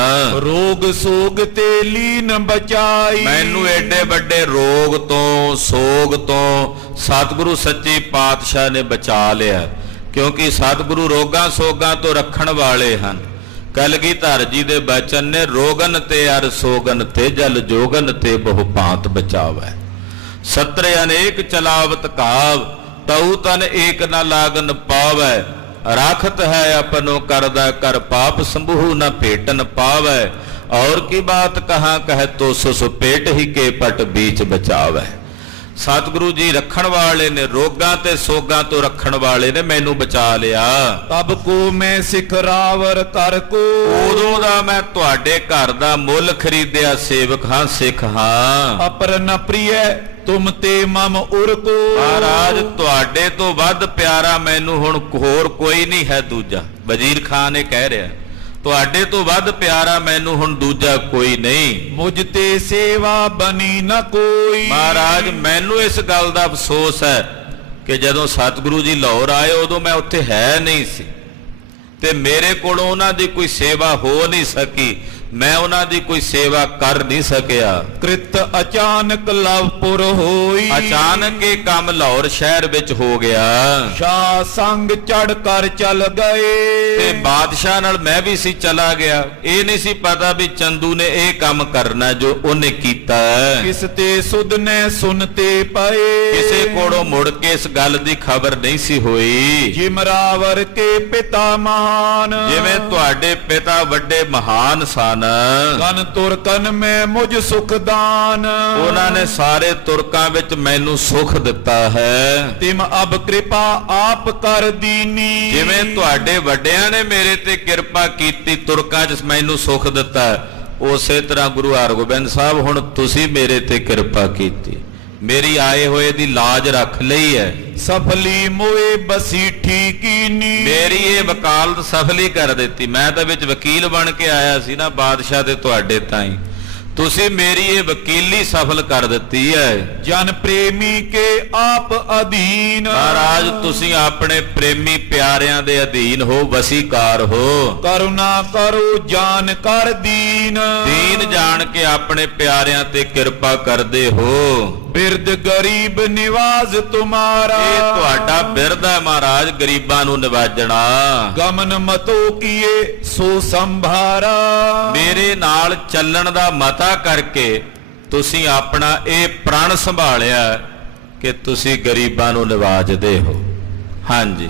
ਰੋਗ ਸੋਗ ਤੇ ਲੀਨ ਬਚਾਈ। ਮੈਨੂੰ ਏਡੇ ਵੱਡੇ ਰੋਗ ਤੋਂ ਸੋਗ ਤੋਂ ਸਤਿਗੁਰੂ ਸੱਚੇ ਪਾਤਸ਼ਾਹ ਨੇ ਬਚਾ ਲਿਆ, ਕਿਉਂਕਿ ਸਤਿਗੁਰੂ ਰੋਗਾਂ ਸੋਗਾਂ ਤੋਂ ਰੱਖਣ ਵਾਲੇ ਹਨ। ਕਲਗੀਧਰ ਜੀ ਦੇ ਬਚਨ ਨੇ ਰੋਗਨ ਤੇ ਅਰ ਸੋਗਨ ਤੇ ਜਲ ਜੋਗਨ ਤੇ ਬਹੁ ਭਾਂਤ ਬਚਾਵੈ। ਸਤਰੇ ਅਨੇਕ ਚਲਾਵਤ ਕਾਵ ਤਉ ਤਨ ਏਕ ਨ ਲਾਗਨ ਪਾਵੈ। ਰਾਖਤ ਹੈ ਆਪਨੋ ਕਰਦਾ ਕਰ ਪਾਪ ਸੰਭੂ ਨ ਭੇਟਨ ਪਾਵੈ। ਔਰ ਕੀ ਬਾਤ ਕਹਾਂ ਕਹਿ ਤੋ ਸੁਸ ਪੇਟ ਹੀ ਕੇ ਪਟ ਬੀਚ ਬਚਾਵੈ। ਸਤਿਗੁਰੂ ਜੀ ਰੱਖਣ ਵਾਲੇ ਨੇ, ਰੋਗਾਂ ਤੇ ਸੋਗਾਂ ਤੋਂ ਰੱਖਣ ਵਾਲੇ ਨੇ, ਮੈਨੂੰ ਬਚਾ ਲਿਆ। ਤਬ ਕੋ ਮੈਂ ਸਿੱਖ ਰਾਵਰ ਕਰ ਕੋ। ਉਦੋਂ ਦਾ ਮੈਂ ਤੁਹਾਡੇ ਘਰ ਦਾ ਮੁੱਲ ਖਰੀਦਿਆ ਸੇਵਕ ਹਾਂ, ਸਿੱਖ ਹਾਂ। ਅਪਰ ਨ ਪ੍ਰਿਯ ਤੁਮ ਤੇ ਮਮ ਉਰ ਕੋ। ਮਹਾਰਾਜ ਤੁਹਾਡੇ ਤੋਂ ਵੱਧ ਪਿਆਰਾ ਮੈਨੂੰ ਹੁਣ ਹੋਰ ਕੋਈ ਨਹੀਂ ਹੈ ਦੂਜਾ। ਵਜ਼ੀਰ ਖਾਨ ਇਹ ਕਹਿ ਰਿਹਾ, ਤੁਹਾਡੇ ਤੋਂ ਵੱਧ ਪਿਆਰਾ ਮੈਨੂੰ ਹੁਣ ਦੂਜਾ ਕੋਈ ਨਹੀਂ। ਮੁਝ ਤੇ ਸੇਵਾ ਬਣੀ ਨ ਕੋਈ। ਮਹਾਰਾਜ ਮੈਨੂੰ ਇਸ ਗੱਲ ਦਾ ਅਫਸੋਸ ਹੈ ਕਿ ਜਦੋਂ ਸਤਿਗੁਰੂ ਜੀ ਲਾਹੌਰ ਆਏ ਉਦੋਂ ਮੈਂ ਉੱਥੇ ਹੈ ਨਹੀਂ ਸੀ ਤੇ ਮੇਰੇ ਕੋਲੋਂ ਉਹਨਾਂ ਦੀ ਕੋਈ ਸੇਵਾ ਹੋ ਨਹੀਂ ਸਕੀ, ਮੈਂ ਉਹਨਾਂ ਦੀ ਕੋਈ ਸੇਵਾ ਕਰ ਨਹੀਂ ਸਕਿਆ। ਕ੍ਰਿਤ ਅਚਾਨਕ ਲਵਪੁਰ ਹੋਈ। ਅਚਾਨਕ ਇਹ ਕੰਮ ਲਾਹੌਰ ਸ਼ਹਿਰ ਵਿੱਚ ਹੋ ਗਿਆ। ਸ਼ਾਹ ਸੰਗ ਚੜ ਕਰ ਚੱਲ ਗਏ। ਤੇ ਬਾਦਸ਼ਾਹ ਨਾਲ ਮੈਂ ਵੀ ਸੀ ਚਲਾ ਗਿਆ। ਇਹ ਨਹੀਂ ਸੀ ਪਤਾ ਵੀ ਚੰਦੂ ਨੇ ਇਹ ਕੰਮ ਕਰਨਾ ਜੋ ਉਹਨੇ ਕੀਤਾ। ਕਿਸ ਤੇ ਸੁਧ ਨੇ ਸੁਨਤੇ ਪਏ। ਕਿਸੇ ਕੋਲੋਂ ਮੁੜ ਕੇ ਇਸ ਗੱਲ ਦੀ ਖਬਰ ਨਹੀਂ ਸੀ ਹੋਈ। ਜਿਮਰਾਵਰ ਕੇ ਪਿਤਾ ਮਹਾਨ। ਜਿਵੇਂ ਤੁਹਾਡੇ ਪਿਤਾ ਵੱਡੇ ਮਹਾਨ ਸਨ। ਕਨ ਤੁਰਕਨ ਮੈਂ ਮੁਝ ਸੁਖਦਾਨ। ਉਹਨਾਂ ਨੇ ਸਾਰੇ ਤੁਰਕਾਂ ਵਿੱਚ ਮੈਨੂੰ ਸੁਖ ਦਿੱਤਾ ਹੈ। ਤਿਮ ਅਬ ਕਿਰਪਾ ਆਪ ਕਰ ਦੀਨੀ। ਜਿਵੇਂ ਤੁਹਾਡੇ ਵੱਡਿਆਂ ਨੇ ਮੇਰੇ ਤੇ ਕਿਰਪਾ ਕੀਤੀ, ਤੁਰਕਾਂ 'ਚ ਮੈਨੂੰ ਸੁਖ ਦਿੱਤਾ, ਉਸੇ ਤਰ੍ਹਾਂ ਗੁਰੂ ਹਰਗੋਬਿੰਦ ਸਾਹਿਬ ਹੁਣ ਤੁਸੀਂ ਮੇਰੇ ਤੇ ਕਿਰਪਾ ਕੀਤੀ, ਮੇਰੀ ਆਏ ਹੋਏ ਦੀ ਲਾਜ ਰੱਖ ਲਈ ਹੈ। ਸਫਲੀ ਮੋਏ ਬਸੀਠੀ ਕੀਨੀ। ਮੇਰੀ ਇਹ ਵਕਾਲਤ ਸਫਲੀ ਕਰ ਦਿੱਤੀ। ਮੈਂ ਤਾਂ ਵਿੱਚ ਵਕੀਲ ਬਣ ਕੇ ਆਇਆ ਸੀ ਨਾ ਬਾਦਸ਼ਾਹ ਦੇ ਤੁਹਾਡੇ ਤਾਈਂ, ਤੁਸੀਂ ਮੇਰੀ ਇਹ ਵਕੀਲੀ ਸਫਲ ਕਰ ਦਿੱਤੀ ਹੈ। ਜਨ ਪ੍ਰੇਮੀ ਕੇ ਆਪ ਅਧੀਨ। ਮਹਾਰਾਜ ਤੁਸੀਂ ਆਪਣੇ ਪ੍ਰੇਮੀ ਪਿਆਰਿਆਂ ਦੇ ਅਧੀਨ ਹੋ, ਵਸੀਕਾਰ ਹੋ। ਕਰੁਣਾ ਕਰੋ ਜਾਨ ਕਰ ਦੀਨ। ਦੀਨ ਜਾਣ ਕੇ ਆਪਣੇ ਪਿਆਰਿਆਂ ਤੇ ਕਿਰਪਾ ਕਰਦੇ ਹੋ। ਬਿਰਦ ਗਰੀਬ ਨਿਵਾਜ਼ ਤੁਮਾਰਾ। ਇਹ ਤੁਹਾਡਾ ਬਿਰਦ ਹੈ ਮਹਾਰਾਜ, ਗਰੀਬਾਂ ਨੂੰ ਨਿਵਾਜਣਾ। ਗਮਨ ਮਤੋ ਕੀਏ ਸੋ ਸੰਭਾਰਾ। ਮੇਰੇ ਨਾਲ ਚੱਲਣ ਦਾ ਮਤਾ ਕਰਕੇ ਤੁਸੀਂ ਆਪਣਾ ਇਹ ਪ੍ਰਣ ਸੰਭਾਲਿਆ ਕਿ ਤੁਸੀਂ ਗਰੀਬਾਂ ਨੂੰ ਨਿਵਾਜਦੇ ਹੋ। ਹਾਂਜੀ,